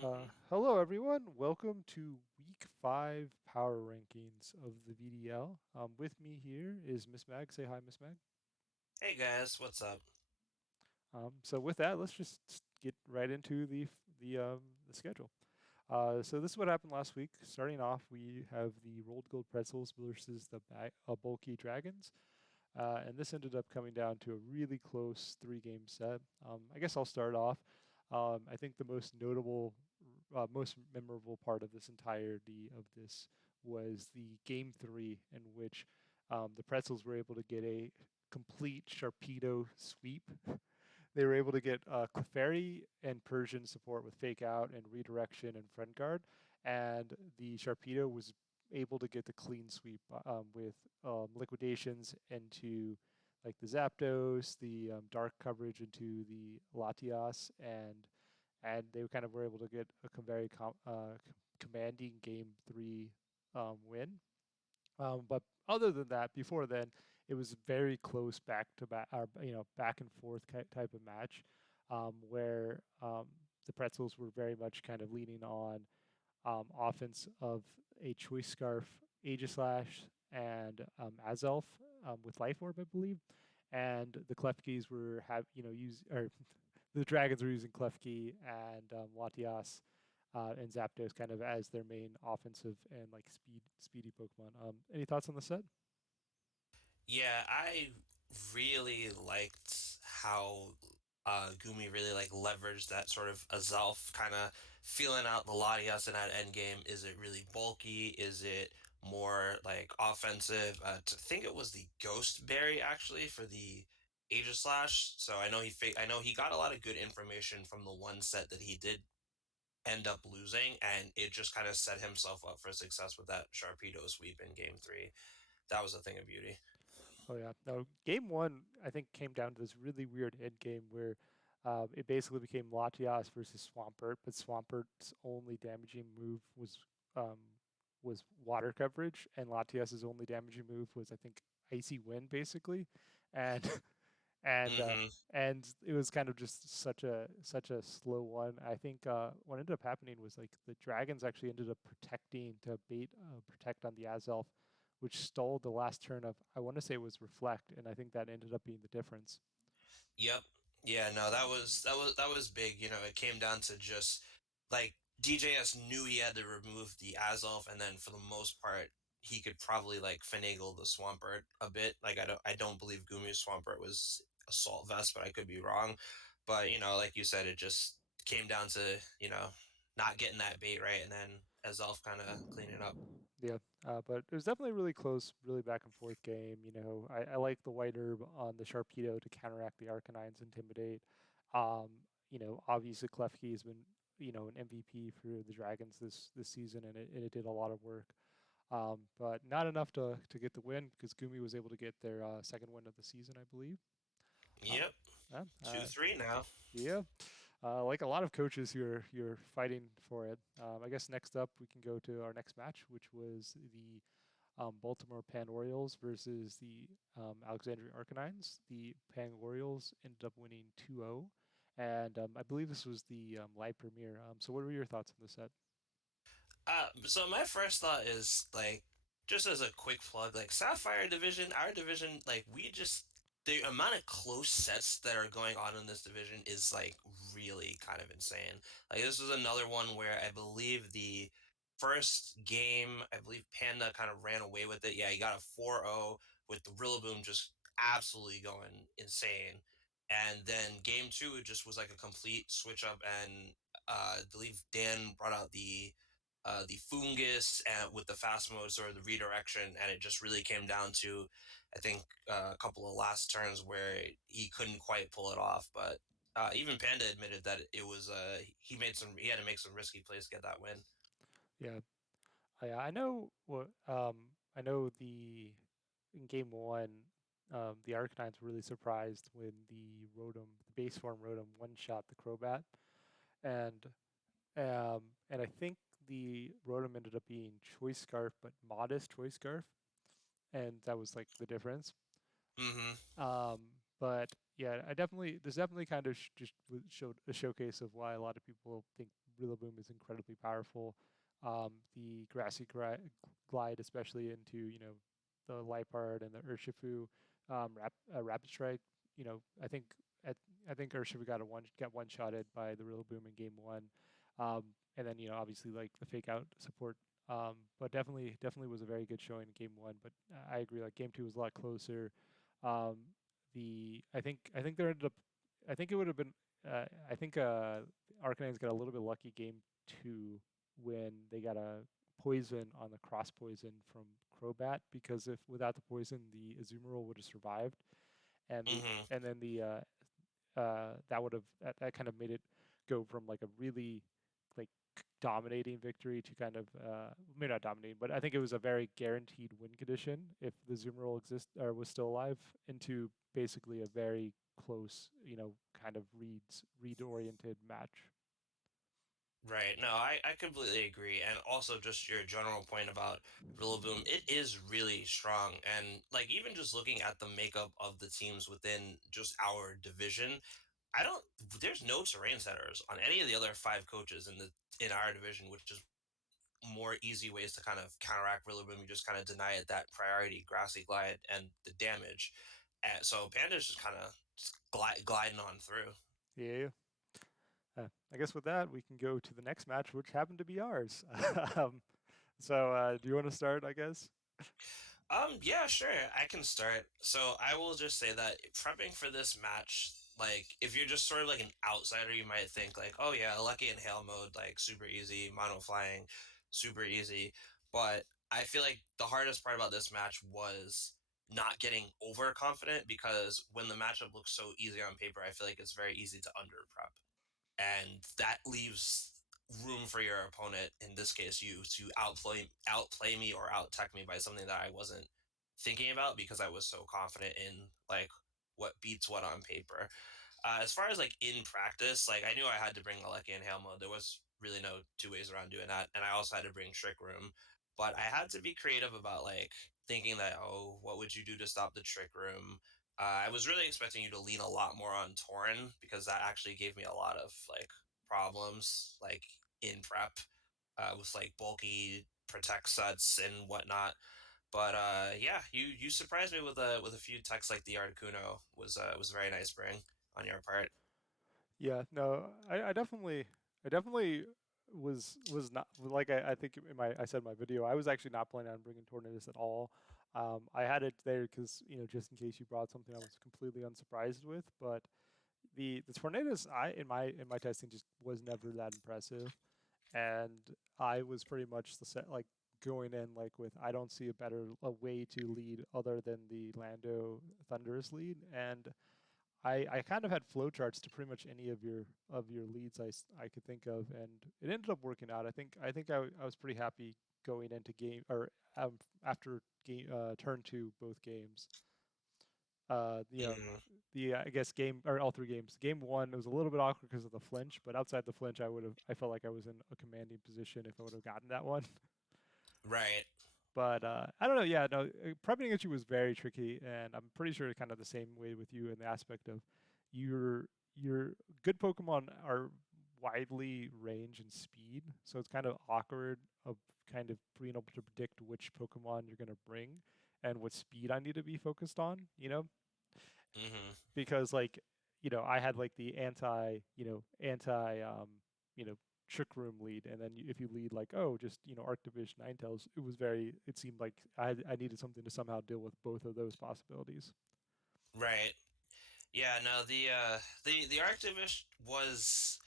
Hello, everyone. Welcome to Week 5 Power Rankings of the VDL. With me here is Miss Mag. Say hi, Miss Mag. Hey guys, what's up? So with that, let's just get right into the schedule. So this is what happened last week. Starting off, we have the Rolled Gold Pretzels versus the Bulky Dragons. And this ended up coming down to a really close three-game set. I guess I'll start off. I think the most notable, most memorable part of this entirety of this was the game three, in which the Pretzels were able to get a complete Sharpedo sweep. They were able to get Clefairy and Persian support with Fake Out and Redirection and Friend Guard, and the Sharpedo was able to get the clean sweep with liquidations into like the Zapdos, the dark coverage into the Latias, and they kind of were able to get a very commanding game three win. But other than that, before then, it was very close back to back, or, back and forth type of match, where the Pretzels were very much kind of leaning on offense of a Choice Scarf, Aegislash, and Azelf with Life Orb, I believe. And the Klefkis were the Dragons were using Klefki and Latias and Zapdos kind of as their main offensive and like speedy Pokemon. Any thoughts on the set? Yeah, I really liked how Gumi really like leveraged that sort of Azalf kind of feeling out the Latias in that end game. Is it really bulky? Is it more like offensive? To think it was the Ghost Berry actually for the Aegislash. So I know he got a lot of good information from the one set that he did end up losing, and it just kind of set himself up for success with that Sharpedo sweep in game three. That was a thing of beauty. Oh yeah. No, game one I think came down to this really weird end game where it basically became Latias versus Swampert, but Swampert's only damaging move um, was water coverage, and Latias's only damaging move was I think Icy Wind basically, and and uh, Hmm. and it was kind of just such a slow one. I think what ended up happening was like the dragons actually ended up protecting to bait protect on the Azelf, which stalled the last turn of I want to say it was Reflect, and I think that ended up being the difference. Yep. Yeah. No, that was big. You know, it came down to just like DJS knew he had to remove the Azelf, and then for the most part, he could probably like finagle the Swampert a bit. Like I don't believe Gumi's Swampert was Assault Vest, but I could be wrong. But like you said, it just came down to not getting that bait right, and then Azelf kind of cleaning up. Yeah, but it was definitely a really close, really back and forth game. I like the white herb on the Sharpedo to counteract the Arcanines Intimidate. Obviously Klefki has been, an MVP for the Dragons this season, and it did a lot of work. But not enough to get the win because Gumi was able to get their second win of the season, I believe. Uh, Yep. yeah, 2-3 now. yeah. Like a lot of coaches who are you're fighting for it. I guess next up we can go to our next match, which was the Baltimore Pan Orioles versus the Alexandria Arcanines. The Pan Orioles ended up winning 2-0, and I believe this was the live premiere. So what were your thoughts on the set? So my first thought is like, just as a quick plug, like Sapphire Division, our division, like we just the amount of close sets that are going on in this division is like really kind of insane. Like this is another one where I believe the first game, I believe Panda kind of ran away with it. Yeah, he got a 4-0 with the Rillaboom just absolutely going insane. And then game two, it just was like a complete switch up, and I believe Dan brought out the fungus and with the fast modes or the redirection, and it just really came down to, I think, a couple of last turns where he couldn't quite pull it off. But even Panda admitted that it was he had to make some risky plays to get that win. Yeah, I know what I know the in game one, the Arcanines were really surprised when the base form Rotom one shot the Crobat, and and I think the Rotom ended up being Choice Scarf, but modest Choice Scarf, and that was like the difference. Hmm. Um, But yeah, I definitely this definitely kind of just showed a showcase of why a lot of people think Rillaboom is incredibly powerful. The grassy glide, especially into the Liepard and the Urshifu, Rapid Strike. I think at, I think Urshifu got one shotted by the Rillaboom in game one, and then obviously like the fake out support. But definitely was a very good showing in game one. But I agree, like game two was a lot closer. Um, I think there ended up I think it would have been I think Arcanines got a little bit lucky game two when they got a poison on the cross poison from Crobat, because if without the poison the Azumarill would have survived, and the Hmm. and then the that would have that kind of made it go from like a really like dominating victory to kind of maybe not dominating, but I think it was a very guaranteed win condition if the Zoomerol exist or was still alive, into basically a very close, kind of read oriented match. Right. No, I completely agree. And also just your general point about Rillaboom, it is really strong. And like even just looking at the makeup of the teams within just our division, I don't there's no terrain setters on any of the other five coaches in our division, which is more easy ways to kind of counteract Rillaboom. You just kind of deny it that priority, grassy glide, and the damage. And so Panda's just kind of gliding on through. Yeah. I guess with that we can go to the next match, which happened to be ours. Do you want to start? I guess. Yeah, sure. I can start. So I will just say that prepping for this match, like if you're just sort of like an outsider, you might think like, oh yeah, lucky inhale mode, like super easy, mono flying, super easy. But I feel like the hardest part about this match was not getting overconfident, because when the matchup looks so easy on paper, I feel like it's very easy to under prep, and that leaves room for your opponent, in this case you, to outplay me or out tech me by something that I wasn't thinking about because I was so confident in like what beats what on paper. As far as like in practice, like I knew I had to bring Aleki and Hail mode. There was really no two ways around doing that, and I also had to bring Trick Room. But I had to be creative about like thinking that, oh, what would you do to stop the Trick Room? I was really expecting you to lean a lot more on Torin, because that actually gave me a lot of like problems like in prep, with like bulky protect sets and whatnot. But yeah, you surprised me with a few techs like the Articuno was a very nice bring on your part. Yeah, no, I definitely was not like I think in I said in my video, I was actually not planning on bringing Tornadoes at all. I had it there because just in case you brought something I was completely unsurprised with, but the Tornadoes in my testing just was never that impressive, and I was pretty much the set like going in like with I don't see a way to lead other than the Lando Thunderous lead, and I kind of had flowcharts to pretty much any of your leads I could think of, and it ended up working out. I was pretty happy going into game or after game turn two both games. Uh, you know, Mm, the I guess game or all three games. Game one it was a little bit awkward because of the flinch, but outside the flinch, I felt like I was in a commanding position if I would have gotten that one. right. But I don't know. Yeah, no, prepping against you was very tricky, and I'm pretty sure kind of the same way with you in the aspect of your your good Pokemon are widely range and speed, so it's kind of awkward of kind of being able to predict which Pokemon you're gonna bring and what speed I need to be focused on. Hmm. Because like I had like the anti you know trick room lead, and then if you lead like just Arctivish Ninetales, it seemed like I needed something to somehow deal with both of those possibilities. Right. Yeah, no, the Arctivist was,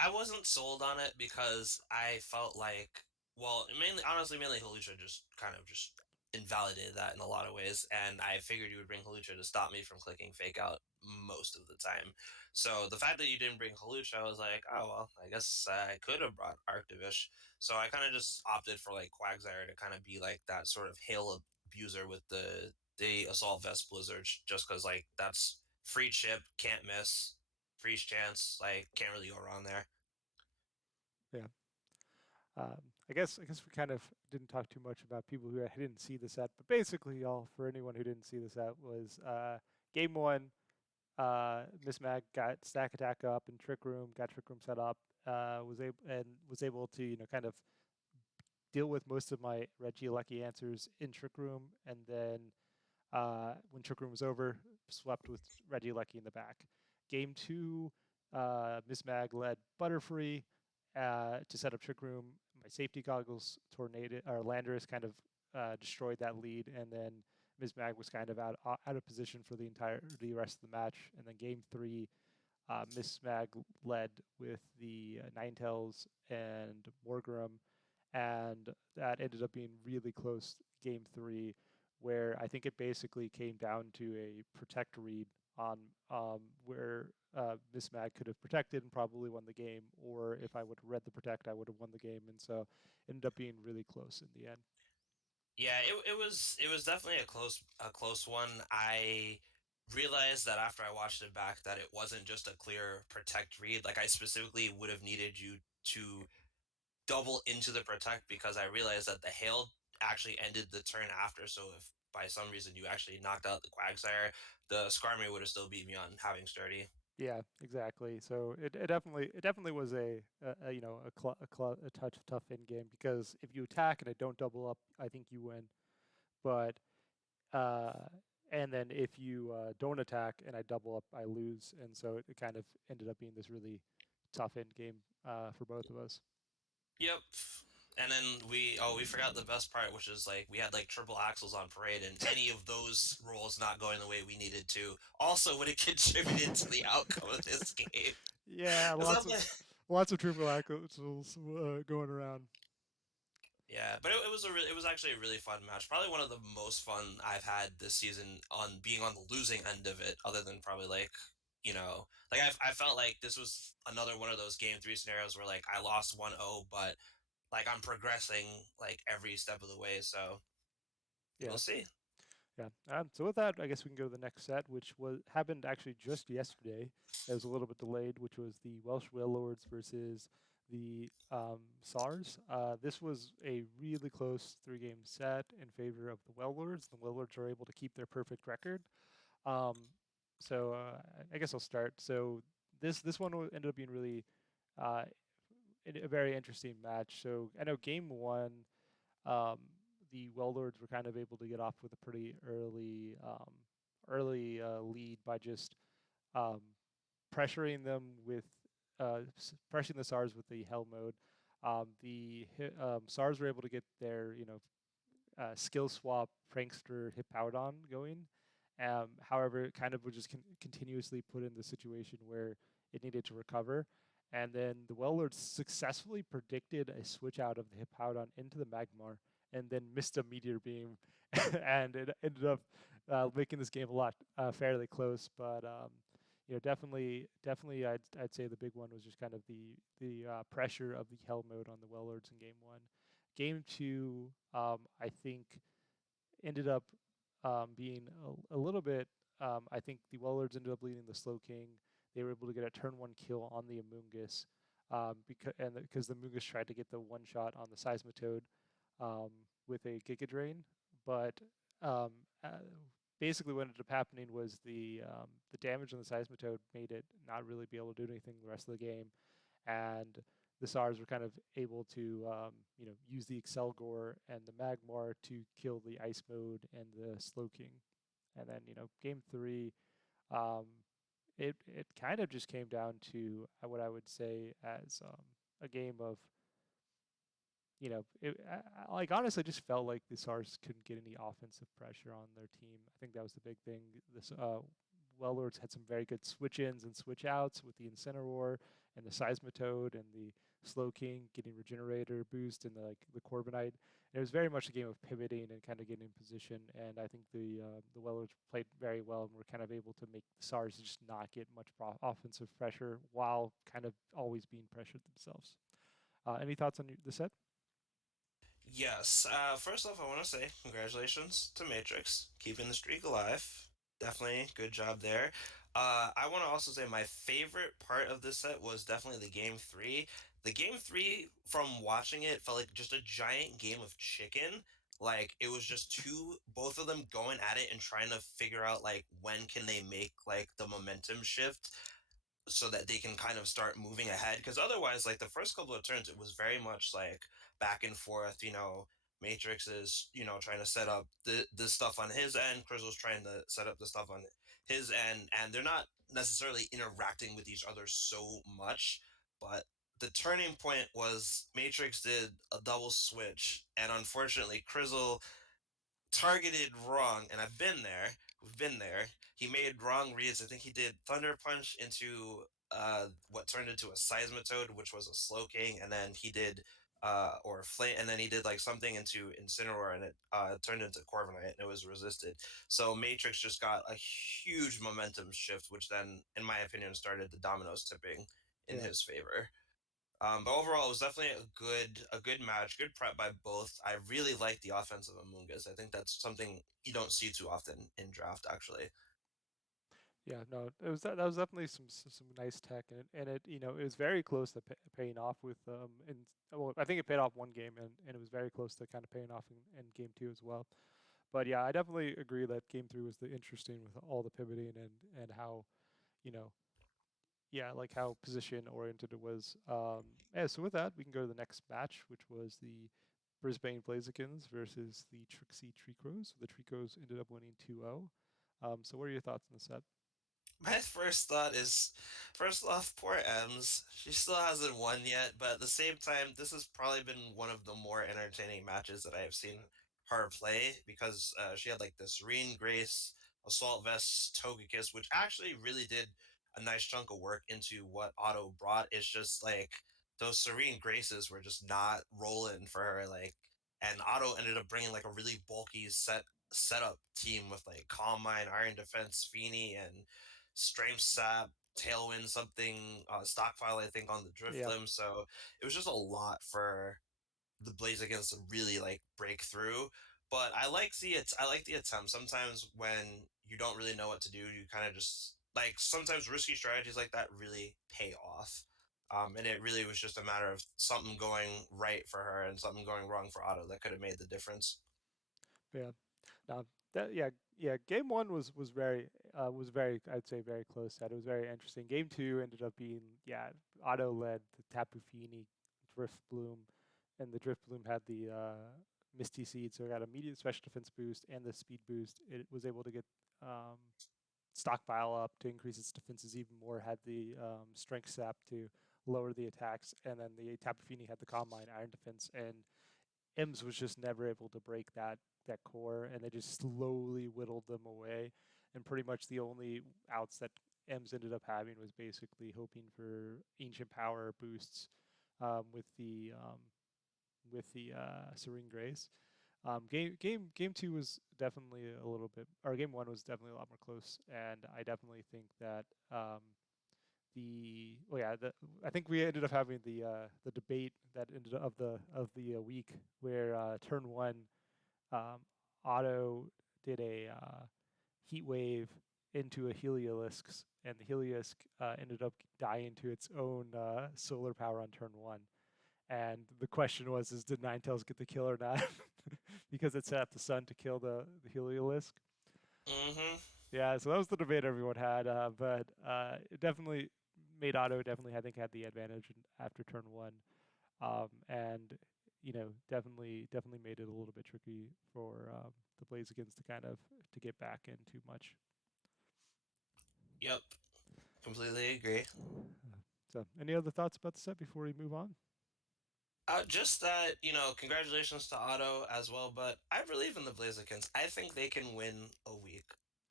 I wasn't sold on it because I felt like, well, mainly honestly mainly Halucha just kind of just invalidated that in a lot of ways, and I figured you would bring Halucha to stop me from clicking fake out most of the time. So the fact that you didn't bring Halucha, I was like, oh well, I guess I could have brought Arctivish. So I kind of just opted for like Quagsire to kind of be like that sort of hail abuser with the Assault Vest Blizzard, just because like that's free chip, can't miss, freeze chance, like can't really go wrong there. Yeah. I guess we kind of didn't talk too much about people who didn't see the set, but basically, all for anyone who didn't see the set was game one. Miss Mag got Stack Attack up and Trick Room, got Trick Room set up, was able to kind of deal with most of my Reggie Lucky answers in Trick Room, and then when Trick Room was over, swept with Reggie Lucky in the back. Game two, Miss Mag led Butterfree to set up Trick Room. My safety goggles tornado or Landorus kind of destroyed that lead, and then Miss Mag was kind of out of position for the rest of the match. And then game three, Miss Mag led with the Ninetales and Morgrim, and that ended up being really close game three, where I think it basically came down to a protect read on where Miss Mag could have protected and probably won the game, or if I would have read the protect, I would have won the game, and so it ended up being really close in the end. Yeah, it was definitely a close one. I realized that after I watched it back that it wasn't just a clear protect read. Like I specifically would have needed you to double into the protect because I realized that the hail actually ended the turn after. So if by some reason you actually knocked out the Quagsire, the Skarmory would have still beat me on having sturdy. Yeah, exactly. So it definitely was a a touch tough in game because if you attack and I don't double up, I think you win. But uh, and then if you don't attack and I double up, I lose. And so it kind of ended up being this really tough end game for both of us. Yep. And then we forgot the best part, which is like we had like triple axles on parade, and any of those rolls not going the way we needed to also would have contributed to the outcome of this game. Yeah, Is that lots of triple axles going around. Yeah, but it was actually a really fun match. Probably one of the most fun I've had this season on being on the losing end of it, other than probably like like I felt like this was another one of those game three scenarios where like I lost 1-0, but like I'm progressing like every step of the way. So we'll Yeah. see. Yeah. So with that, I guess we can go to the next set, which was happened actually just yesterday. It was a little bit delayed, which was the Welsh Warlords versus the Sars. This was a really close three-game set in favor of the Warlords. The Warlords are able to keep their perfect record. Um, I guess I'll start. So this one ended up being really uh, a very interesting match. So I know game one um, the Weldlords were kind of able to get off with a pretty early lead by just um, pressuring them with pressuring the SARS with the Hell mode. SARS were able to get their skill swap prankster Hippowdon going. However, it kind of was just continuously put in the situation where it needed to recover. And then the Wellords successfully predicted a switch out of the Hippowdon into the Magmar and then missed a Meteor Beam. And it ended up making this game a lot fairly close. But, definitely, I'd say the big one was just kind of the pressure of the Hell mode on the Wellords in game one. Game two, I think, ended up being a little bit. I think the Wellords ended up leading the Slow King. They were able to get a turn one kill on the Amoonguss because the Amoonguss tried to get the one shot on the Seismitoad with a Giga Drain, but um, uh, basically what ended up happening was the damage on the Seismitoad made it not really be able to do anything the rest of the game, and the SARS were kind of able to, use the Excelgor and the Magmar to kill the Ice Mode and the Slowking. And then, game three, um, it kind of just came down to what I would say as a game of, like honestly, just felt like the SARS couldn't get any offensive pressure on their team. I think that was the big thing. This Wellords had some very good switch ins and switch outs with the Incineroar and the Seismitoad and the Slow King getting Regenerator boost and the Corviknight. And it was very much a game of pivoting and kind of getting in position. And I think the Wellords played very well and were kind of able to make the SARS just not get much offensive pressure while kind of always being pressured themselves. Any thoughts on the set? Yes. First off, I want to say congratulations to Matrix, keeping the streak alive. Definitely good job there. I want to also say my favorite part of this set was definitely the game three. The game three, from watching it, felt like just a giant game of chicken. Like it was just both of them going at it and trying to figure out like when can they make like the momentum shift so that they can kind of start moving ahead. Because otherwise, like the first couple of turns, it was very much like back and forth. Matrix is trying to set up the stuff on his end. Crystal's trying to set up the stuff on his end, and they're not necessarily interacting with each other so much. But the turning point was Matrix did a double switch, and unfortunately, Crizzle targeted wrong, and I've been there. We've been there. He made wrong reads. I think he did Thunder Punch into what turned into a Seismitoad, which was a Slowking, and then he did or Flame, and then he did like something into Incineroar, and it turned into Corviknight, and it was resisted. So Matrix just got a huge momentum shift, which then, in my opinion, started the dominoes tipping in Yeah. his favor. But overall, it was definitely a good match, good prep by both. I really like the offense of Amoonguss. I think that's something you don't see too often in draft, actually. Yeah, no, that was definitely some nice tech, and it it was very close to paying off with and well, I think it paid off one game, and it was very close to kind of paying off in game two as well. But yeah, I definitely agree that game three was the interesting with all the pivoting and how you know yeah, like how position oriented it was. Yeah, so with that, we can go to the next match, which was the Brisbane Blazekins versus the Trixie Tricros. The Tricos ended up winning 2-0. So what are your thoughts on the set? My first thought is, first off, poor Ems. She still hasn't won yet, but at the same time, this has probably been one of the more entertaining matches that I have seen her play because she had like the Serene Grace, Assault Vest, Togekiss, which actually really did a nice chunk of work into what Otto brought. It's just like those Serene Graces were just not rolling for her, like, and Otto ended up bringing like a really bulky setup team with like Calm Mind, Iron Defense, Feeny, and Strength Sap, Tailwind, something stockpile, I think, on the Yeah, Drifloon. So it was just a lot for the Blaziken to really like break through. But I like the attempt. Sometimes when you don't really know what to do, you kind of just like sometimes risky strategies like that really pay off. And it really was just a matter of something going right for her and something going wrong for Otto that could have made the difference. yeah. No, that yeah. Game one was very I'd say very close set. It was very interesting. Game two ended up being Otto led the Tapu Fini Drift Bloom, and the Drift Bloom had the Misty Seed, so it got immediate special defense boost and the speed boost. It was able to get um, stockpile up to increase its defenses even more. Had the strength sap to lower the attacks, and then the Tapu Fini had the Calm Mind Iron Defense, and Ems was just never able to break that core, and they just slowly whittled them away. And pretty much the only outs that Ems ended up having was basically hoping for ancient power boosts with the Serene Grace. Game two was definitely a little bit, or game one was definitely a lot more close, and I definitely think that the oh yeah the I think we ended up having the debate that ended up of the week where turn one um, Otto did a heat wave into a Heliolisk, and the Heliolisk ended up dying to its own solar power on turn one. And the question was, is did Ninetales get the kill or not? Because it set up the sun to kill the Heliolisk. Mm-hmm. Yeah, so that was the debate everyone had, but it definitely made Otto definitely I think had the advantage after turn one, and definitely made it a little bit tricky for the Blazekins to kind of to get back in too much. Yep, completely agree. So, any other thoughts about the set before we move on? Just that, congratulations to Otto as well, but I believe in the Blazekins. I think they can win a week.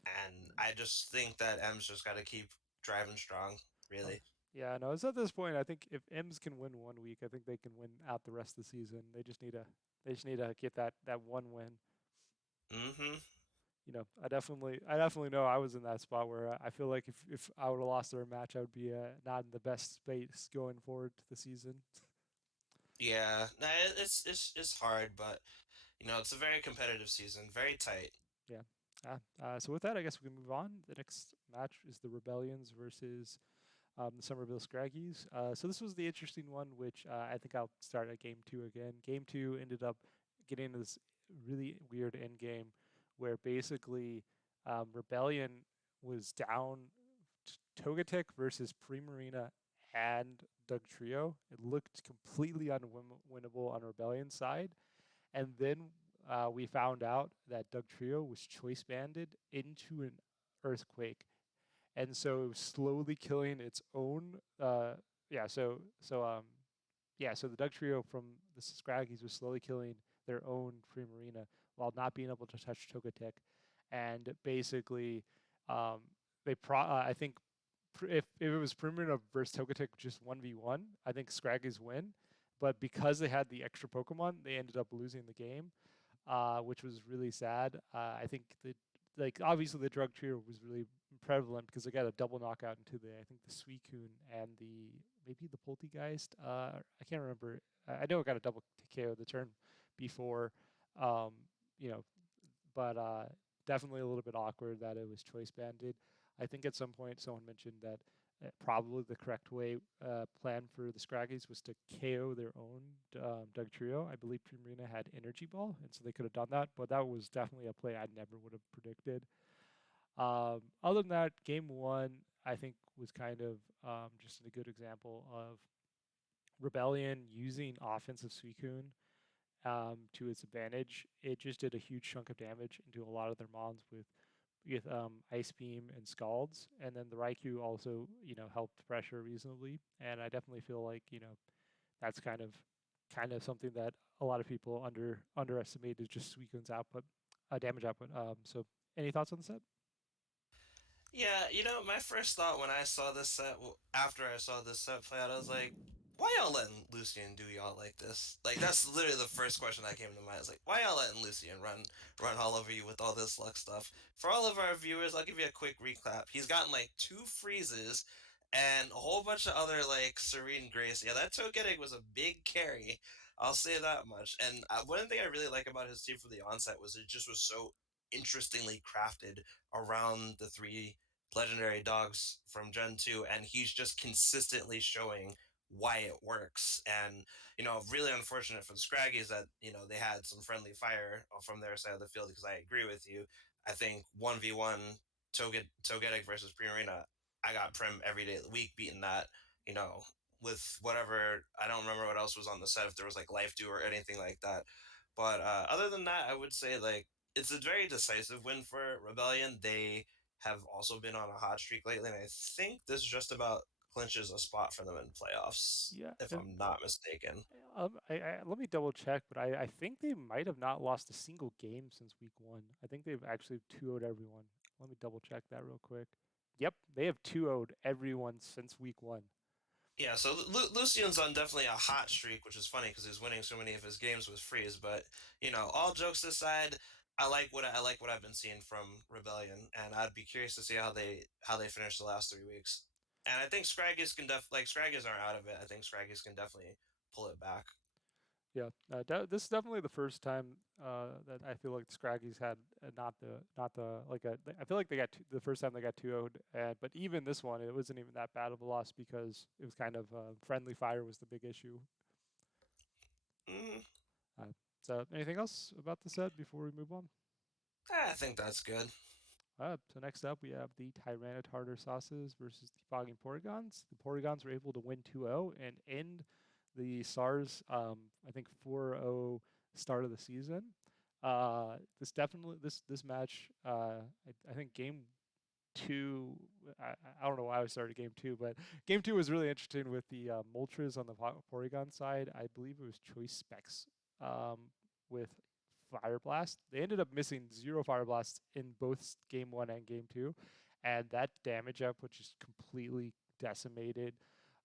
And I just think that M's just got to keep driving strong, Oh, really. yeah, no, it's at this point. I think if M's can win one week, I think they can win out the rest of the season. They just need to get that one win. Mm-hmm. I definitely know I was in that spot where I feel like if I would have lost their match, I would be not in the best space going forward to the season. Yeah, nah, it's hard, but, it's a very competitive season, very tight. Yeah. So with that, I guess we can move on. The next match is the Rebellions versus the Somerville Scraggies. So this was the interesting one, which I think I'll start at game two again. Game two ended up getting this really weird end game where basically Rebellion was down Togetic versus Primarina and Doug Trio. It looked completely unwinnable on Rebellion's side. And then we found out that Doug Trio was choice banded into an earthquake. And so it was slowly killing its own. Yeah, so the Doug Trio from the Scraggies was slowly killing their own Primarina while not being able to touch Togetic. And basically, I think if it was Primarina versus Togetic just 1v1, I think Scraggies win. But because they had the extra Pokemon, they ended up losing the game, which was really sad. I think that like obviously the drug trio was really prevalent because they got a double knockout into the I think the Suicune and the maybe the Poltegeist. I can't remember. I know it got a double KO the turn before, um, you know, but definitely a little bit awkward that it was choice banded. I think at some point someone mentioned that probably the correct way plan for the Scraggies was to KO their own Doug Trio. I believe Primarina had Energy Ball, and so they could have done that, but that was definitely a play I never would have predicted. Other than that, game one, I think, was kind of just a good example of Rebellion using offensive Suicune to its advantage. It just did a huge chunk of damage into a lot of their mons with Ice Beam and Scalds, and then the Raikou also helped pressure reasonably. And I definitely feel like that's kind of something that a lot of people underestimate is just Suicune's output, damage output. So any thoughts on the set? Yeah, my first thought when I saw this set, after I saw this set play out, I was like, why y'all letting Lucian do y'all like this? Like, that's literally the first question that came to mind. I was like, why y'all letting Lucian run all over you with all this luck stuff? For all of our viewers, I'll give you a quick recap. He's gotten like two freezes and a whole bunch of other like Serene Grace. Yeah, that Togetic was a big carry. I'll say that much. And one thing I really like about his team from the onset was it just was so interestingly crafted around the three legendary dogs from Gen 2, and he's just consistently showing why it works. And, really unfortunate for the Scraggies that, they had some friendly fire from their side of the field because I agree with you. I think 1v1 Togetic versus Primarina, I got Prim every day of the week beating that, you know, with whatever. I don't remember what else was on the set, if there was like Life Dew or anything like that. But other than that, I would say like it's a very decisive win for Rebellion. They have also been on a hot streak lately, and I think this just about clinches a spot for them in playoffs, Yeah, if I'm not mistaken. let me double check, but I think they might have not lost a single game since week one. I think they've actually 2-0'd everyone. Let me double check that real quick. Yep, they have 2-0'd everyone since week one. Yeah, so Lucian's on definitely a hot streak, which is funny because he's winning so many of his games with freeze. But all jokes aside, I like what I've been seeing from Rebellion, and I'd be curious to see how they finish the last 3 weeks. And I think Scraggies can like Scraggies aren't out of it. I think Scraggies can definitely pull it back. Yeah, this is definitely the first time that I feel like the Scraggies had not the like a. I feel like they got the first time they got 2-0'd, but even this one, it wasn't even that bad of a loss because it was kind of friendly fire was the big issue. Mm, Uh, so anything else about the set before we move on? I think that's good. So next up, we have the Tyranitartar Sauces versus the Fogging Porygons. The Porygons were able to win 2-0 and end the Sars, I think 4-0 start of the season. This match, I think game two. I don't know why I started game two, but game two was really interesting with the Moltres on the Porygon side. I believe it was Choice Specs with Fire Blast. They ended up missing 0 Fire Blasts in both game one and game two, and that damage output just completely decimated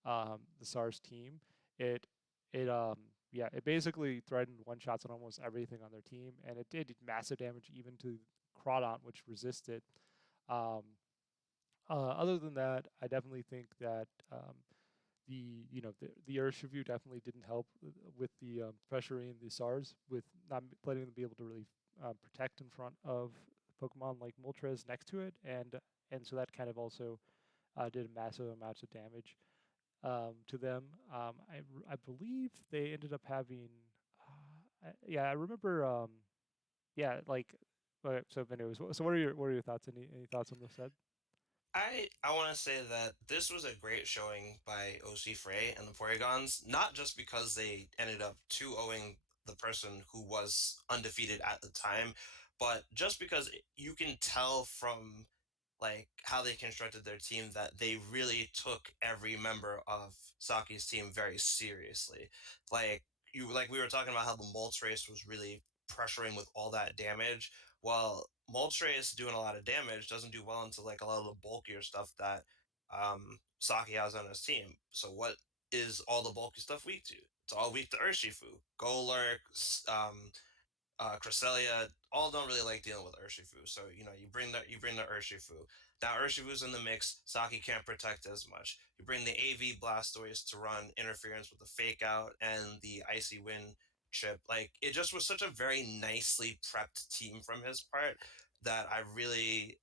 the SARS team. It it yeah, it basically threatened one shots on almost everything on their team, and it did massive damage even to Crawdont, which resisted. Um, Other than that, I definitely think that the Earth review definitely didn't help with the pressuring the SARS with not letting them be able to really protect in front of Pokemon like Moltres next to it, and so that kind of also did massive amounts of damage to them. I believe they ended up having, yeah, I remember. yeah, like, so anyways, so what are your thoughts? Any thoughts on the set? I want to say that this was a great showing by OC Frey and the Porygons, not just because they ended up 2-0ing the person who was undefeated at the time, but just because you can tell from like how they constructed their team that they really took every member of Saki's team very seriously. Like like we were talking about how the Moltres was really pressuring with all that damage. Well, Moltres doing a lot of damage doesn't do well into like a lot of the bulkier stuff that Saki has on his team. So what is all the bulky stuff weak to? It's all weak to Urshifu, Golurk, Cresselia, all don't really like dealing with Urshifu. So you bring the Urshifu. Now Urshifu's in the mix. Saki can't protect as much. You bring the AV Blastoise to run interference with the Fake Out and the Icy Wind chip. Like it just was such a very nicely prepped team from his part that I really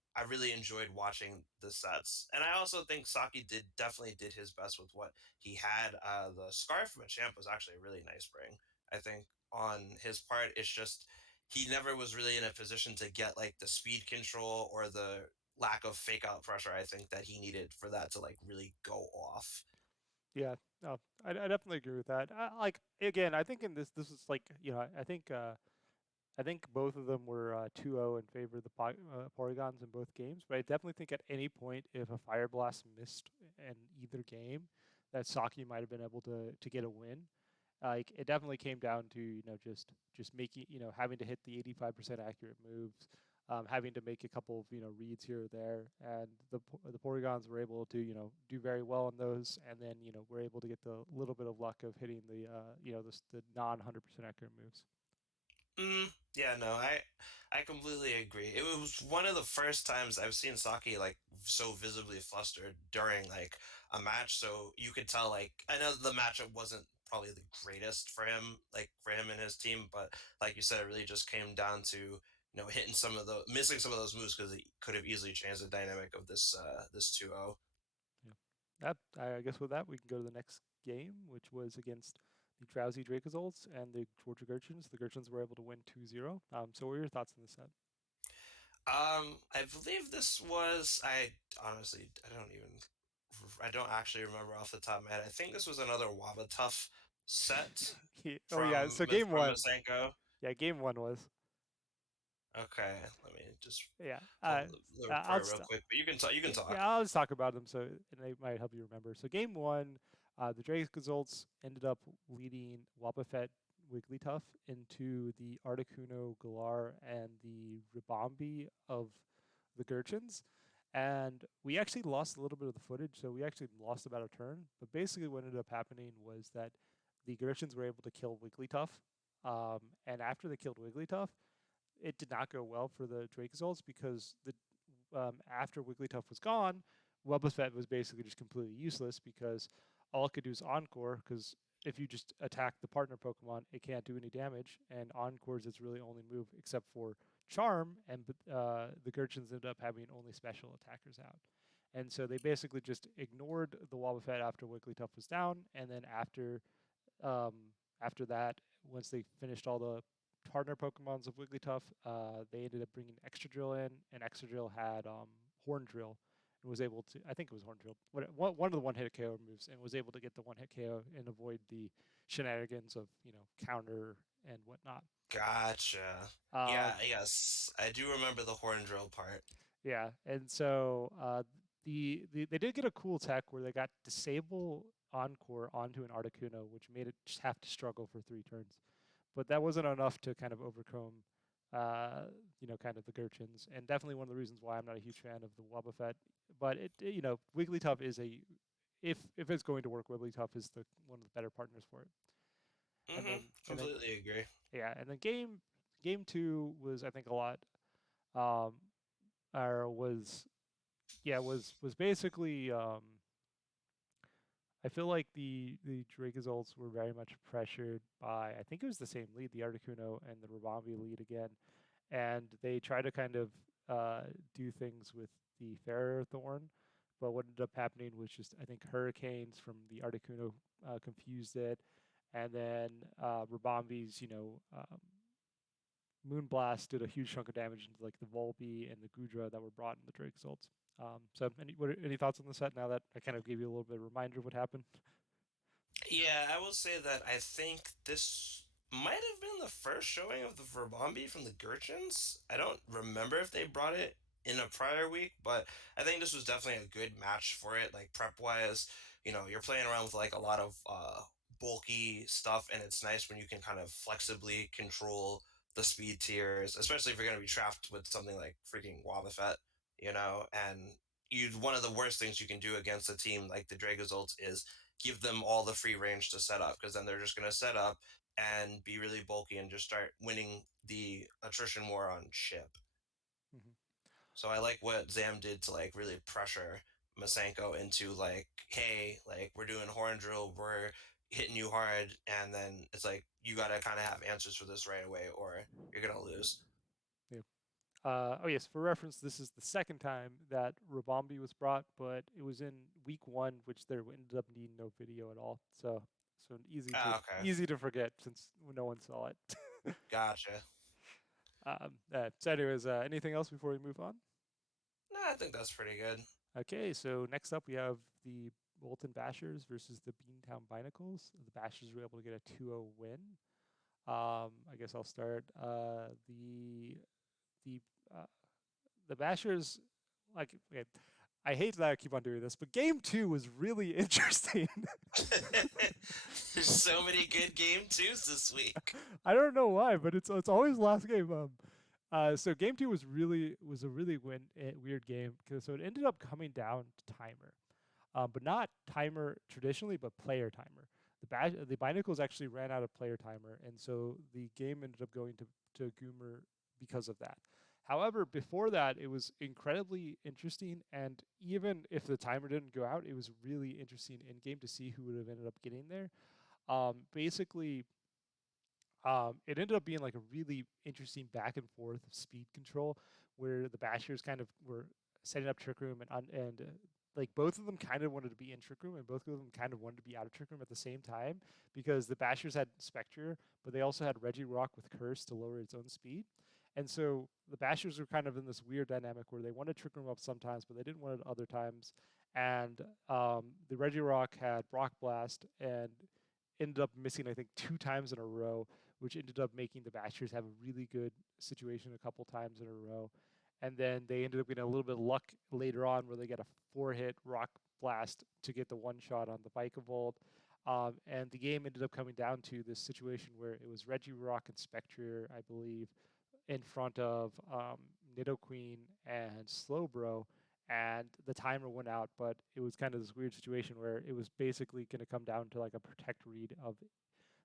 enjoyed watching the sets. And I also think Saki definitely did his best with what he had. The Scarf Machamp was actually a really nice bring. I think on his part. It's just he never was really in a position to get like the speed control or the lack of fake out pressure I think that he needed for that to like really go off. Yeah, no, I definitely agree with that. Like again, I think in this is like I think both of them were 2-0 in favor of the Porygons in both games. But I definitely think at any point if a Fire Blast missed in either game, that Saki might have been able to get a win. Like it definitely came down to just making having to hit the 85% accurate moves, having to make a couple of reads here or there, and the Porygons were able to do very well on those, and then were able to get the little bit of luck of hitting the the non 100% accurate moves. Yeah, no, I completely agree. It was one of the first times I've seen Saki like so visibly flustered during like a match. So you could tell like I know the matchup wasn't probably the greatest for him, like for him and his team, but like you said, it really just came down to hitting some of the missing some of those moves because it could have easily changed the dynamic of this 2-0. Yeah. That I guess with that we can go to the next game, which was against the Drowsy Dracozolds and the Georgia Gurchins. The Gurchins were able to win 2-0. So what are your thoughts on this set? I believe this was. I honestly, I don't actually remember off the top of my head. I think this was another Wabatuff set Oh yeah, so game from one. Masenko. Yeah, game one was. Okay, let me just Yeah. pull up the I'll report real just quick. But you can talk. You can talk. yeah, I'll just talk about them so and they might help you remember. So game one, the Dracozolds ended up leading Wobbuffet Wigglytuff into the Articuno Galar and the Ribombi of the Gurchins. And we actually lost a little bit of the footage, so we actually lost about a turn. But basically, what ended up happening was that the Gurchins were able to kill Wigglytuff. And after they killed Wigglytuff, it did not go well for the Dracozolds because the after Wigglytuff was gone, Wobbuffet was basically just completely useless because all it could do is Encore. Because if you just attack the partner Pokemon, it can't do any damage, and Encore is its really only move except for Charm. And the Gurchins ended up having only special attackers out. And so they basically just ignored the Wobbuffet after Wigglytuff was down, and then after that, once they finished all the partner Pokemons of Wigglytuff, they ended up bringing Extra in, and Extra had Horn Drill and was able to, I think it was Horn Drill, one of the one hit KO moves, and was able to get the one hit KO and avoid the shenanigans of, counter and whatnot. Gotcha. Um, Yeah. Yes, I do remember the horn drill part. yeah, and so they did get a cool tech where they got Disable Encore onto an Articuno, which made it just have to struggle for 3 turns. But that wasn't enough to kind of overcome, uh, kind of the Gurchins, and definitely one of the reasons why I'm not a huge fan of the Wobbuffet. But Wigglytuff is if it's going to work, Wigglytuff is the one of the better partners for it. And then Completely agree. yeah, and then game two was I think a lot, um, or was yeah was basically I feel like the Dracozolds were very much pressured by I think it was the same lead, the Articuno and the Rabambi lead again, and they try to kind of do things with the Ferrothorn, but what ended up happening was just I think hurricanes from the Articuno confused it, and then Rabambi's Moonblast did a huge chunk of damage into like the Volby and the Gudra that were brought in the Drake Assaults. So any thoughts on the set now that I kind of gave you a little bit of a reminder of what happened? Yeah, I will say that I think this might have been the first showing of the Verbombi from the Gurchins. I don't remember if they brought it in a prior week, but I think this was definitely a good match for it, like prep wise. You're playing around with like a lot of bulky stuff, and it's nice when you can kind of flexibly control the speed tiers, especially if you're going to be trapped with something like freaking Wobbuffet, and one of the worst things you can do against a team like the Dragozolts is give them all the free range to set up, because then they're just going to set up and be really bulky and just start winning the attrition war on chip. Mm-hmm. So I like what Zam did to like really pressure Masenko into like, hey, like we're doing horn drill, we're hitting you hard, and then it's like you got to kind of have answers for this right away, or you're gonna lose. Yeah. Oh yes, for reference, this is the second time that Rabombi was brought, but it was in week one, which there ended up needing no video at all. So Ah, okay, easy to forget since no one saw it. gotcha. So anyways, anything else before we move on? No, I think that's pretty good. Okay, so next up we have the Bolton Bashers versus the Beantown Binacles. The Bashers were able to get a 2-0 win. I guess I'll start. The uh, the Bashers, like, okay, I hate that I keep on doing this, but game two was really interesting. There's so many good game twos this week. I don't know why, but it's always last game. So game two was a really weird game because so it ended up coming down to timer, but not timer traditionally, but player timer. The Binacles actually ran out of player timer, and so the game ended up going to Goomer because of that. However, before that, it was incredibly interesting, and even if the timer didn't go out, it was really interesting in game to see who would have ended up getting there. Basically, it ended up being like a really interesting back and forth of speed control, where the Bashers kind of were setting up Trick Room and like both of them kind of wanted to be in Trick Room and both of them kind of wanted to be out of Trick Room at the same time because the Bashers had Spectre, but they also had Regirock with Curse to lower its own speed. And so the Bashers were kind of in this weird dynamic where they wanted Trick Room up sometimes, but they didn't want it other times. And the Regirock had Brock Blast and ended up missing, I think, 2 times in a row, which ended up making the Bashers have a really good situation a couple times in a row. And then they ended up getting a little bit of luck later on where they get a 4-hit Rock Blast to get the one shot on the Vikavolt. And the game ended up coming down to this situation where it was Regirock and Spectre, I believe, in front of Nidoqueen and Slowbro, and the timer went out, but it was kind of this weird situation where it was basically going to come down to like a protect read of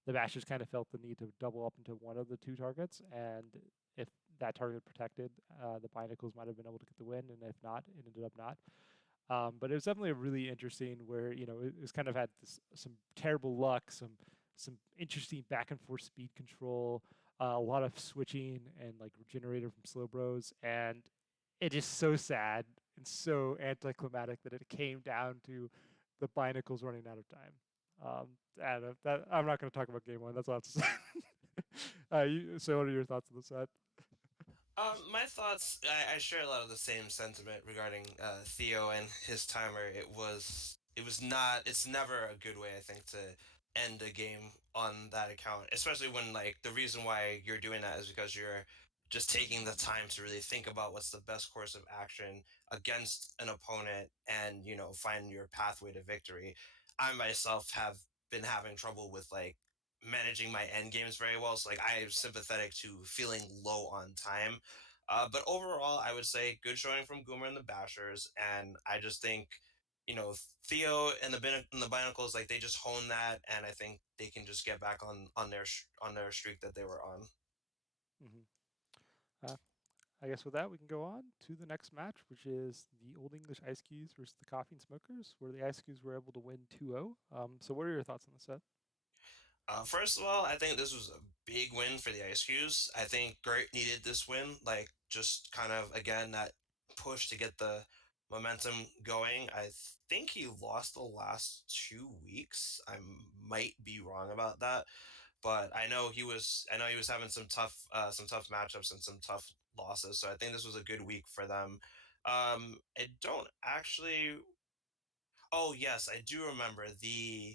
the Bashers kind of felt the need to double up into one of the two targets, and if that target protected, the Binacles might have been able to get the win, and if not, it ended up not. But it was definitely a really interesting where it was kind of had some terrible luck, some interesting back and forth speed control, a lot of switching and like regenerator from Slow Bros, and it is so sad and so anticlimactic that it came down to the Binacles running out of time. I'm not going to talk about game one. That's all I have to say. So, what are your thoughts on the set? My thoughts, I share a lot of the same sentiment regarding Theo and his timer. It was not, it's never a good way, I think, to end a game on that account, especially when, like, the reason why you're doing that is because you're just taking the time to really think about what's the best course of action against an opponent and, find your pathway to victory. I myself have been having trouble with, like, managing my end games very well. So like I am sympathetic to feeling low on time. But overall, I would say good showing from Goomer and the Bashers, and I just think, Theo and the Binacles, like they just hone that, and I think they can just get back on their streak that they were on. Mm-hmm. Uh, I guess with that, we can go on to the next match, which is the Old English Ice Cubes versus the Coffee and Smokers, where the Ice Cubes were able to win 2-0. So, what are your thoughts on the set? First of all, I think this was a big win for the Ice Cubes. I think Gert needed this win, like just kind of again that push to get the momentum going. I think he lost the last 2 weeks. I might be wrong about that, but I know he was having some tough matchups and some tough losses. So I think this was a good week for them. I don't actually. Oh yes, I do remember the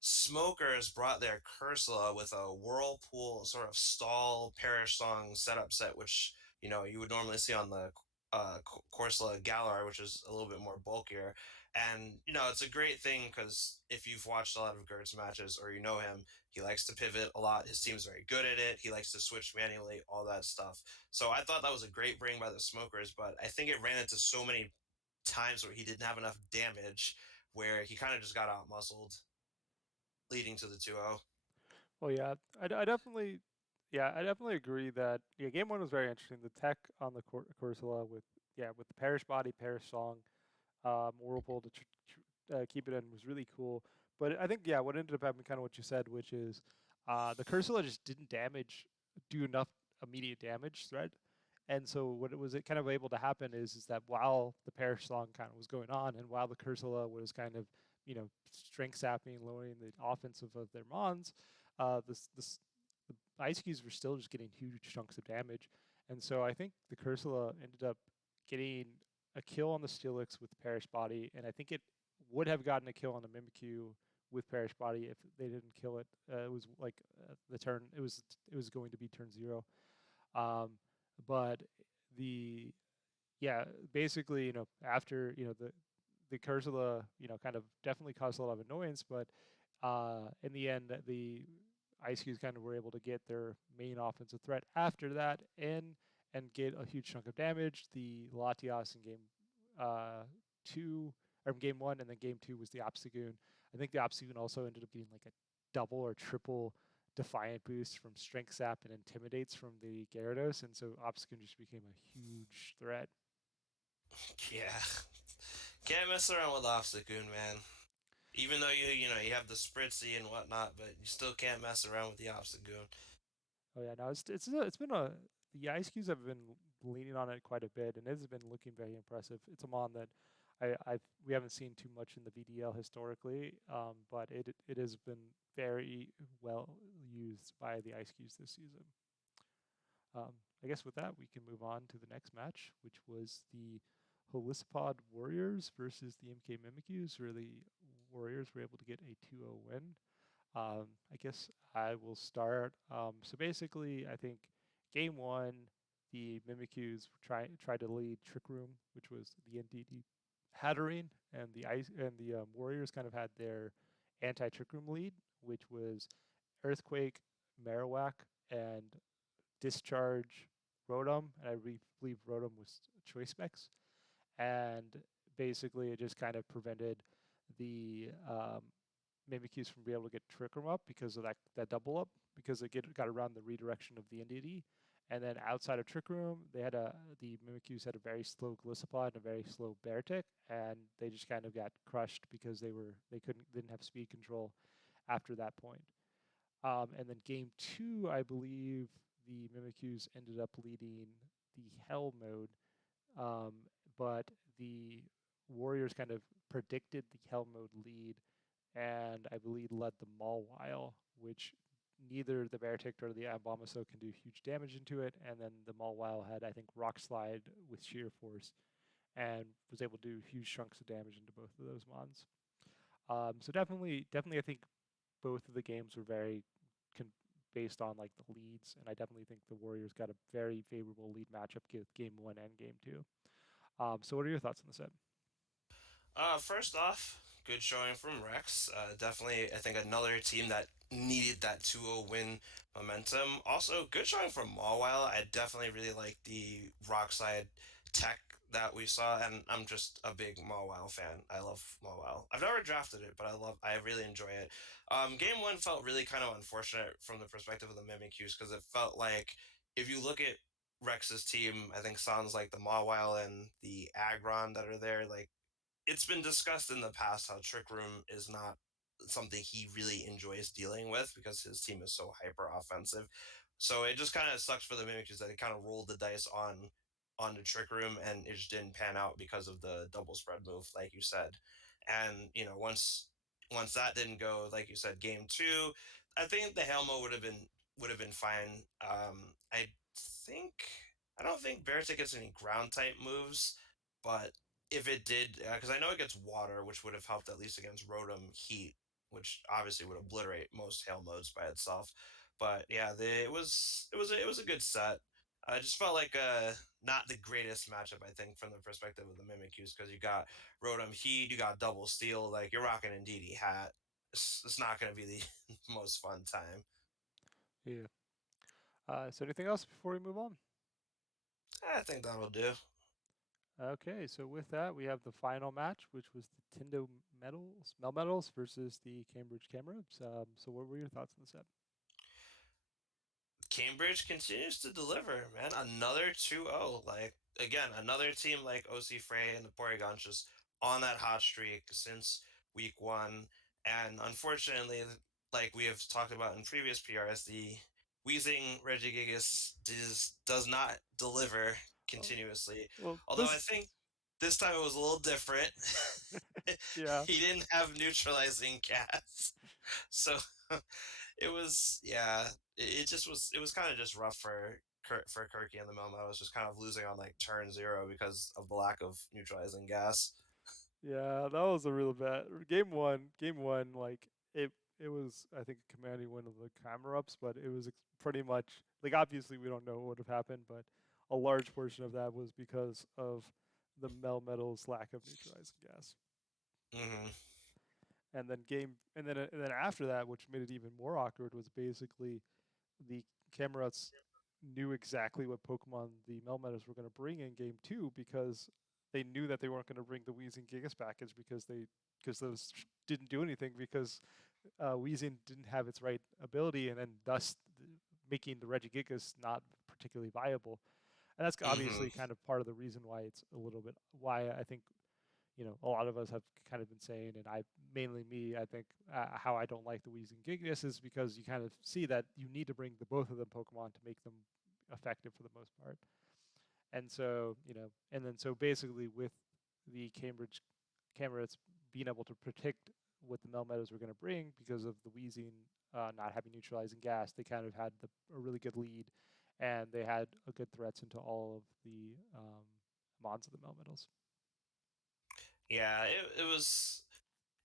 smokers brought their Cursula with a whirlpool sort of stall parish song setup set, which you would normally see on the Corsola Galar, which is a little bit more bulkier. And it's a great thing because if you've watched a lot of Gert's matches or you know him, he likes to pivot a lot. His team's very good at it. He likes to switch manually, all that stuff. So I thought that was a great bring by the smokers, but I think it ran into so many times where he didn't have enough damage where he kind of just got out muscled, leading to the 2-0. Well, yeah, I definitely, yeah, I definitely agree that yeah, game one was very interesting. The tech on the Corsola with yeah, with the parish body, parish song, whirlpool to keep it in was really cool. But I think yeah, what ended up happening, kind of what you said, which is the Cursula just didn't do enough immediate damage threat. And so what it kind of able to happen is that while the parish song kind of was going on, and while the Cursula was kind of strength sapping, lowering the offensive of their mons, the ice cubes were still just getting huge chunks of damage. And so I think the Cursula ended up getting a kill on the Steelix with the Parish Body, and I think it would have gotten a kill on the Mimikyu with Parish Body if they didn't kill it. It was like the turn. It was going to be turn zero. Um, but the yeah, basically, after the Cursula, kind of definitely caused a lot of annoyance, but in the end, the Ice Cubes kind of were able to get their main offensive threat after that and get a huge chunk of damage. The Latias in uh, two, or game one, and then game two was the Obstagoon. I think the Obstagoon also ended up getting like a double or triple Defiant boost from Strength Sap and Intimidates from the Gyarados, and so Obstagoon just became a huge threat. Yeah, can't mess around with Obstagoon, man. Even though you have the Spritzy and whatnot, but you still can't mess around with the Obstagoon. Oh yeah, no, it's been a the Ice Cubes have been leaning on it quite a bit, and it has been looking very impressive. It's a mon that we haven't seen too much in the VDL historically, but it has been very well used by the Ice Cubes this season. I guess with that we can move on to the next match, which was the Holistipod Warriors versus the MK Mimikyus, where the Warriors were able to get a 2-0 win. I guess I will start. So basically, I think game one, the Mimikyus tried to lead Trick Room, which was the NDD Hatterene, and the Warriors kind of had their anti Trick Room lead, which was Earthquake, Marowak, and Discharge Rotom, and believe Rotom was Choice Specs, and basically it just kind of prevented the Mimikyus from being able to get Trick Room up because of that double up, because it got around the redirection of the NDD. And then outside of Trick Room, the Mimikyus had a very slow Gliscopod and a very slow Beartic, and they just kind of got crushed because didn't have speed control after that point. And then game two, I believe the Mimikyus ended up leading the Hell mode, um, but the Warriors kind of predicted the Hell mode lead, and I believe led the Mawile, which neither the Beartic or the Abomasnow can do huge damage into it. And then the Mawile had, I think, Rock Slide with Sheer Force and was able to do huge chunks of damage into both of those mons. So definitely, I think both of the games were very based on like the leads, and I definitely think the Warriors got a very favorable lead matchup game one and game two. So what are your thoughts on the set? First off, good showing from Rex. Definitely, I think another team that needed that 2-0 win momentum. Also, good showing from Mawile. I definitely really like the Rockside tech that we saw, and I'm just a big Mawile fan. I love Mawile. I've never drafted it, but I really enjoy it. Game one felt really kind of unfortunate from the perspective of the Mimikyus because it felt like if you look at Rex's team, I think sounds like the Mawile and the Aggron that are there, like it's been discussed in the past how Trick Room is not something he really enjoys dealing with because his team is so hyper offensive. So it just kind of sucks for the Mimics that it kind of rolled the dice on the Trick Room and it just didn't pan out because of the double spread move, like you said. And once that didn't go, like you said, game two, I think the Helmo would have been fine. I don't think Beartic gets any ground type moves, but if it did, because I know it gets water, which would have helped at least against Rotom Heat, which obviously would obliterate most Hail modes by itself. But yeah, it was a good set. I just felt like not the greatest matchup, I think, from the perspective of the Mimikyus, because you got Rotom Heat, you got Double Steel, like you're rocking Indeedee Hat. It's not going to be the most fun time. Yeah. So anything else before we move on? I think that'll do. Okay, so with that, we have the final match, which was the Tindo Melmetals versus the Cambridge Camerons. So what were your thoughts on the set? Cambridge continues to deliver, man. Another 2-0. Like, again, another team like OC Frey and the Porygons just on that hot streak since week one. And unfortunately, like we have talked about in previous PRs, the Wheezing Regigigas does not deliver Oh, continuously. well, Although I this, think this time it was a little different. yeah, He didn't have neutralizing gas. So it was, yeah, it just was, it was kind of just rough for for Kirky in the moment. I was just kind of losing on like turn zero because of the lack of neutralizing gas. yeah, that was a real bad game one. Game one, like it was, I think, a commanding win of the camera ups, but it was pretty much like obviously we don't know what would have happened, but a large portion of that was because of the Melmetal's lack of neutralizing gas. Hmm. And then after that, which made it even more awkward, was basically the Camerats knew exactly what Pokemon the Melmetas were going to bring in game two because they knew that they weren't going to bring the Weezing Gigas package because those didn't do anything because Weezing didn't have its right ability and then thus making the Regigigas not particularly viable. And that's Hmm. obviously kind of part of the reason why it's a little bit why I think a lot of us have kind of been saying, and I mainly me, I think how I don't like the Weezing Gigas is because you kind of see that you need to bring the both of them Pokemon to make them effective for the most part. And so, and then so basically with the Cambridge Camera's being able to predict what the Melmetas were going to bring because of the Weezing not having neutralizing gas, they kind of had a really good lead, and they had a good threats into all of the mons of the Melmetals. Yeah, it was.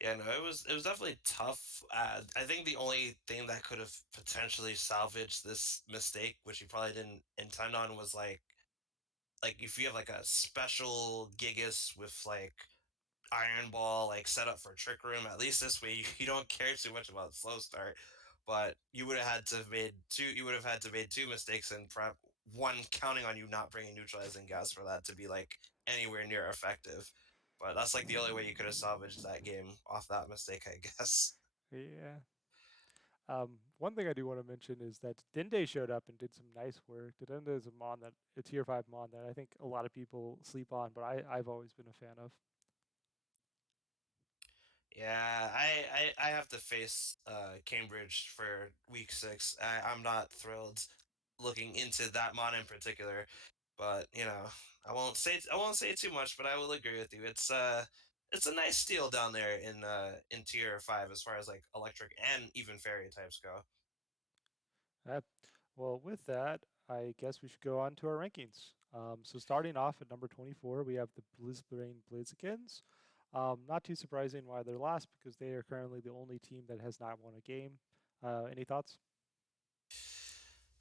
Yeah, no, it was definitely tough. I think the only thing that could have potentially salvaged this mistake, which he probably didn't intend on, was like if you have like a special Gigas with like Iron Ball like set up for Trick Room. At least this way you don't care too much about slow start. But you would have had to have made two. You would have had to made two mistakes and prep one counting on you not bringing neutralizing gas for that to be like anywhere near effective. But that's like the only way you could have salvaged that game off that mistake, I guess. Yeah. One thing I do want to mention is that Dende showed up and did some nice work. Dende is a tier 5 mon that I think a lot of people sleep on, but I've always been a fan of. Yeah, I have to face Cambridge for week six. I'm not thrilled looking into that mod in particular, but you know, I won't say too much, but I will agree with you. It's a nice steal down there in tier five as far as like electric and even fairy types go. Uh, well, with that, I guess we should go on to our rankings. So starting off at number 24, we have the Blizzbrain Blazikens. Not too surprising why they're last because they are currently the only team that has not won a game. Any thoughts?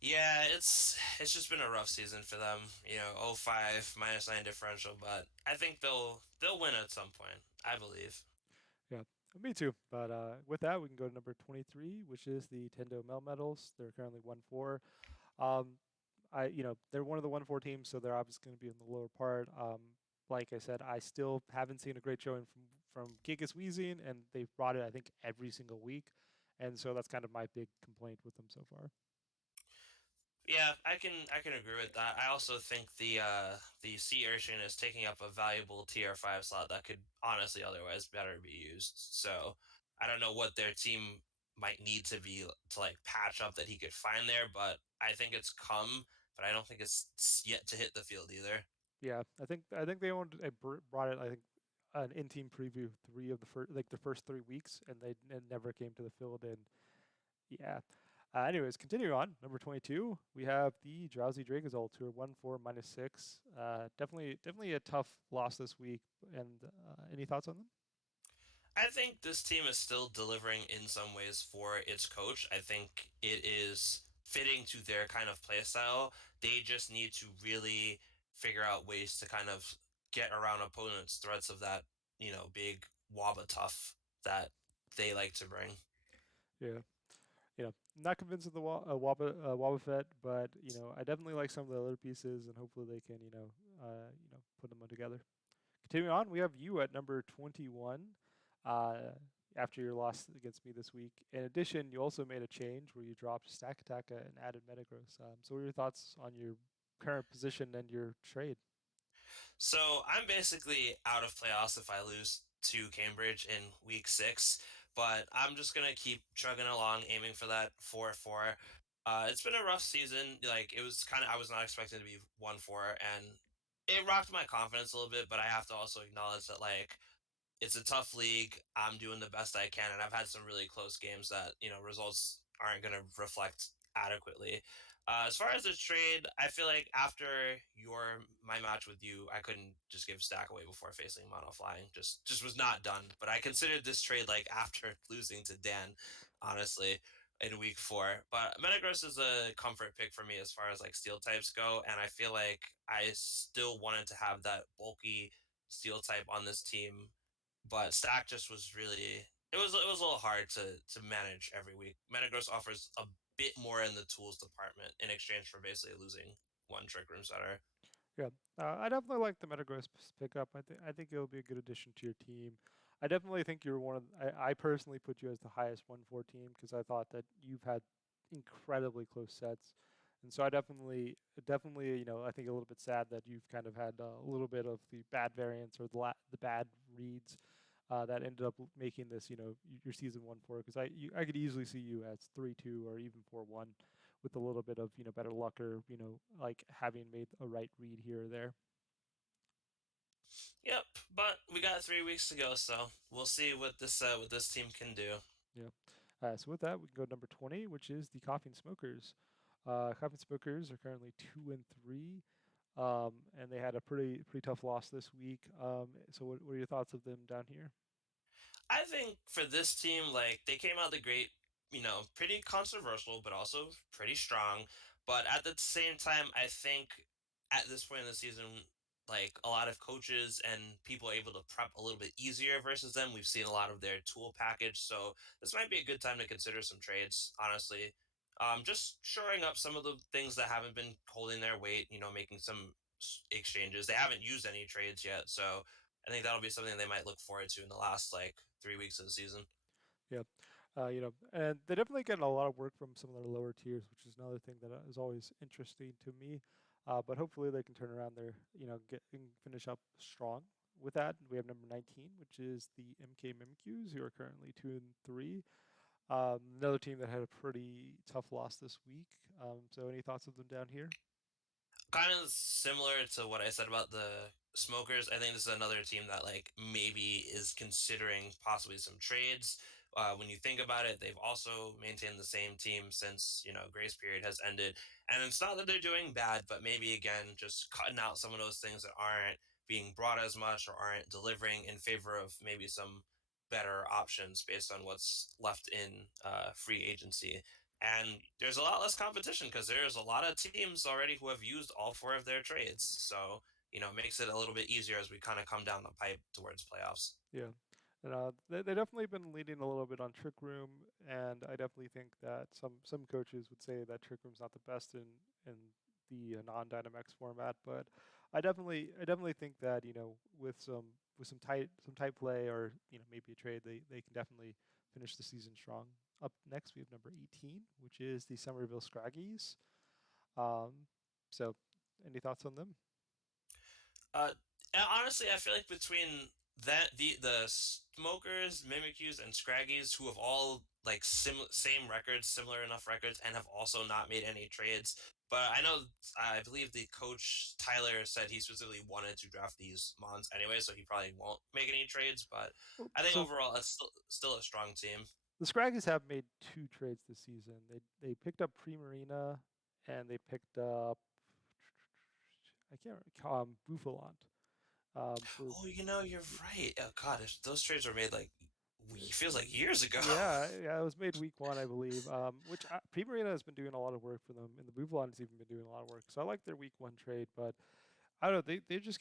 Yeah, it's just been a rough season for them. You know, 0-5 -9 differential, but I think they'll win at some point. I believe. Yeah, me too. But with that, we can go to number 23, which is the Tendo Melmetals. They're currently 1-4. Um, they're one of the 1-4 teams, so they're obviously going to be in the lower part. Like I said, I still haven't seen a great showing from Gigas Weezing, and they've brought it, I think, every single week. And so that's kind of my big complaint with them so far. Yeah, I can agree with that. I also think the Sea Urchin is taking up a valuable tier five slot that could honestly otherwise better be used. So I don't know what their team might need to be to like patch up that he could find there, but I think it's come, but I don't think it's yet to hit the field either. Yeah, I think they brought it. I think an in-team preview 3 of the first 3 weeks, and it never came to the field. And Yeah. Anyways, continuing on, number 22, we have the Drowsy Dracozolt, who are 1-4 -6. Definitely a tough loss this week. And any thoughts on them? I think this team is still delivering in some ways for its coach. I think it is fitting to their kind of play style. They just need to really figure out ways to kind of get around opponents' threats of that, big Waba tough that they like to bring. Yeah. Not convinced of the Wobbuffet, but I definitely like some of the other pieces, and hopefully they can put them together. Continuing on, we have you at number 21. Uh, After your loss against me this week. In addition, you also made a change where you dropped Stack Attacka and added Metagross. So, what are your thoughts on your current position and your trade? So I'm basically out of playoffs if I lose to Cambridge in week 6, but I'm just gonna keep chugging along, aiming for that 4-4. It's been a rough season. Like it was kind of, I was not expecting to be 1-4, and it rocked my confidence a little bit. But I have to also acknowledge that like it's a tough league. I'm doing the best I can, and I've had some really close games that results aren't going to reflect adequately. As far as the trade, I feel like after your my match with you, I couldn't just give Stack away before facing Mono Flying. Just was not done. But I considered this trade like after losing to Dan, honestly, in week 4. But Metagross is a comfort pick for me as far as like steel types go, and I feel like I still wanted to have that bulky steel type on this team, but Stack just was really, it was a little hard to manage every week. Metagross offers a bit more in the tools department in exchange for basically losing one Trick Room setter. Yeah, I definitely like the Metagross pickup. I think it'll be a good addition to your team. I definitely think you're one of. I personally put you as the highest 1-4 team because I thought that you've had incredibly close sets, and so I definitely, I think a little bit sad that you've kind of had a little bit of the bad variants or the bad reads that ended up making this, your season 1-4. Because I could easily see you as 3-2 or even 4-1 with a little bit of better luck or like having made a right read here or there. Yep, but we got 3 weeks to go, so we'll see what this team can do. Yeah. So with that, we can go to number 20, which is the Coffee and Smokers. Coffee and Smokers are currently 2-3, and they had a pretty tough loss this week. So what are your thoughts of them down here? I think for this team, like they came out the gate, pretty controversial, but also pretty strong. But at the same time, I think at this point in the season, like a lot of coaches and people are able to prep a little bit easier versus them. We've seen a lot of their tool package, so this might be a good time to consider some trades. Honestly, just shoring up some of the things that haven't been holding their weight. Making some exchanges. They haven't used any trades yet, so I think that'll be something they might look forward to in the last like 3 weeks of the season. Yeah. And they definitely get a lot of work from some of their lower tiers, which is another thing that is always interesting to me. But hopefully they can turn around their, get and finish up strong. With that, we have number 19, which is the MK Mimikyu, who are currently 2-3. Another team that had a pretty tough loss this week. So any thoughts of them down here? Kind of similar to what I said about the Smokers. I think this is another team that like maybe is considering possibly some trades. When you think about it, they've also maintained the same team since grace period has ended, and it's not that they're doing bad, but maybe again just cutting out some of those things that aren't being brought as much or aren't delivering in favor of maybe some better options based on what's left in free agency. And there's a lot less competition because there's a lot of teams already who have used all 4 of their trades. So, it makes it a little bit easier as we kind of come down the pipe towards playoffs. Yeah. And they definitely been leading a little bit on Trick Room, and I definitely think that some coaches would say that Trick Room's not the best in the non-Dynamax format, but I definitely think that with some tight play or maybe a trade, they can definitely finish the season strong. Up next, we have number 18, which is the Somerville Scraggies. Um, so, any thoughts on them? Uh, and honestly, I feel like between the smokers, mimikyus, and scraggies, who have all like same records, similar enough records, and have also not made any trades. But I believe the coach Tyler said he specifically wanted to draft these Mons anyway, so he probably won't make any trades. But Well, I think so overall, it's still a strong team. The Scraggies have made two trades this season. They picked up Primarina and they picked up I can't remember Buffalont for Oh, you're right. Oh God, those trades were made like feels like years ago. yeah, it was made week one, I believe. Which Primarina has been doing a lot of work for them, and the Buffalon has even been doing a lot of work. So I like their week one trade, but I don't know. They just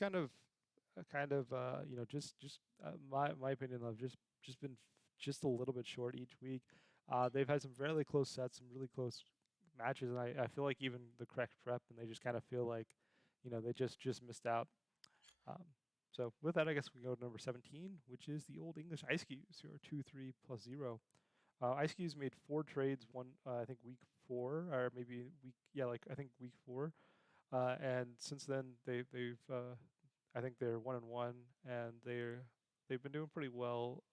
my opinion of just been just a little bit short each week. They've had some fairly close sets, some really close matches, and I feel like even the correct prep, and they just kind of feel like, they just missed out. Um, so with that, I guess we go to number 17, which is the Old English Ice Cubes, who are 2-3+0. Ice Cubes made four trades, one I think week four, or maybe I think week four. And since then I think they're 1-1, and they've been doing pretty well.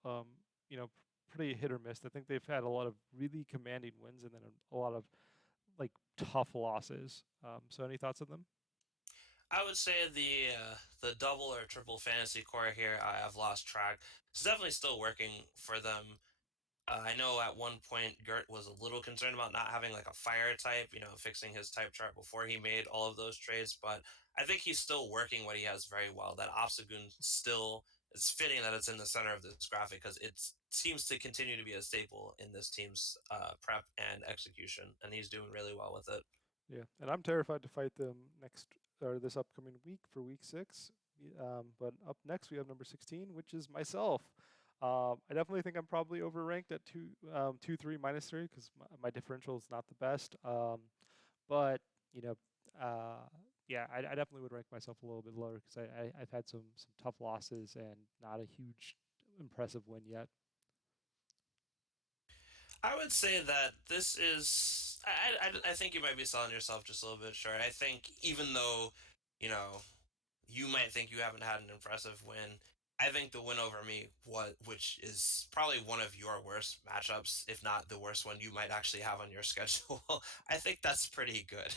You know, pretty hit or miss. I think they've had a lot of really commanding wins and then a lot of like tough losses. So any thoughts on them? I would say the double or triple fantasy core here, I've lost track. It's definitely still working for them. I know at one point Gert was a little concerned about not having like a fire type, fixing his type chart before he made all of those trades, but I think he's still working what he has very well. That Obstagoon still, it's fitting that it's in the center of this graphic because it seems to continue to be a staple in this team's prep and execution, and he's doing really well with it. Yeah, and I'm terrified to fight them next or this upcoming week for week six. But up next we have number 16, which is myself. I definitely think I'm probably overranked at 2-3 -3 because my differential is not the best. But you know, yeah, I definitely would rank myself a little bit lower because I've had some tough losses and not a huge impressive win yet. I would say that this is. I think you might be selling yourself just a little bit short. I think even though, you know, you might think you haven't had an impressive win, I think the win over me, which is probably one of your worst matchups, if not the worst one you might actually have on your schedule. I think that's pretty good.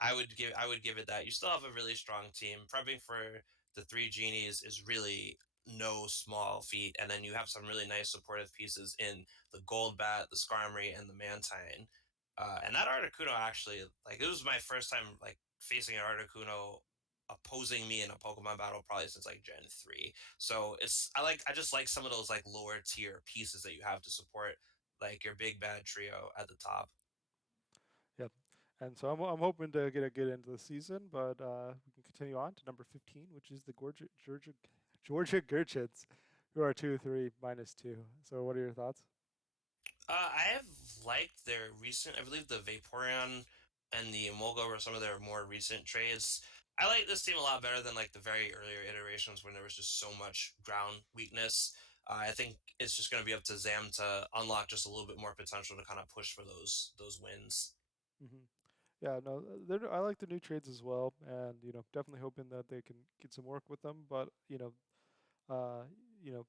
I would give it that. You still have a really strong team. Prepping for the three genies is really no small feat, and then you have some really nice supportive pieces in the Gold Bat, the Skarmory, and the Mantine. And that Articuno actually, like, it was my first time like facing an Articuno opposing me in a Pokemon battle probably since like Gen 3. So I just like some of those like lower tier pieces that you have to support like your big bad trio at the top. Yep. And so I'm hoping to get a good end to the season, but we can continue on to number 15, which is the Georgia Gurchits, who are 2-3 -2. So what are your thoughts? I have liked their recent, I believe the Vaporeon and the Emolga were some of their more recent trades. I like this team a lot better than like the very earlier iterations when there was just so much ground weakness. I think it's just going to be up to Zam to unlock just a little bit more potential to kind of push for those wins. Hmm. Yeah, no, I like the new trades as well, and definitely hoping that they can get some work with them. But uh, you know,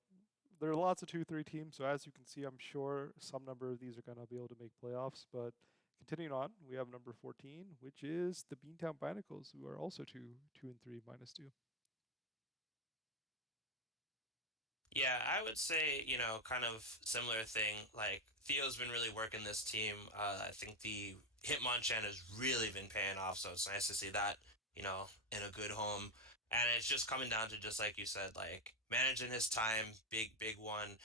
there are lots of 2-3 teams, so as you can see, I'm sure some number of these are going to be able to make playoffs. But continuing on, we have number 14, which is the Beantown Binacles, who are also 2-3 -2. Yeah, I would say, kind of similar thing. Like Theo's been really working this team. I think the Hitmonchan has really been paying off, so it's nice to see that, in a good home. And it's just coming down to just like you said, like managing his time, big one,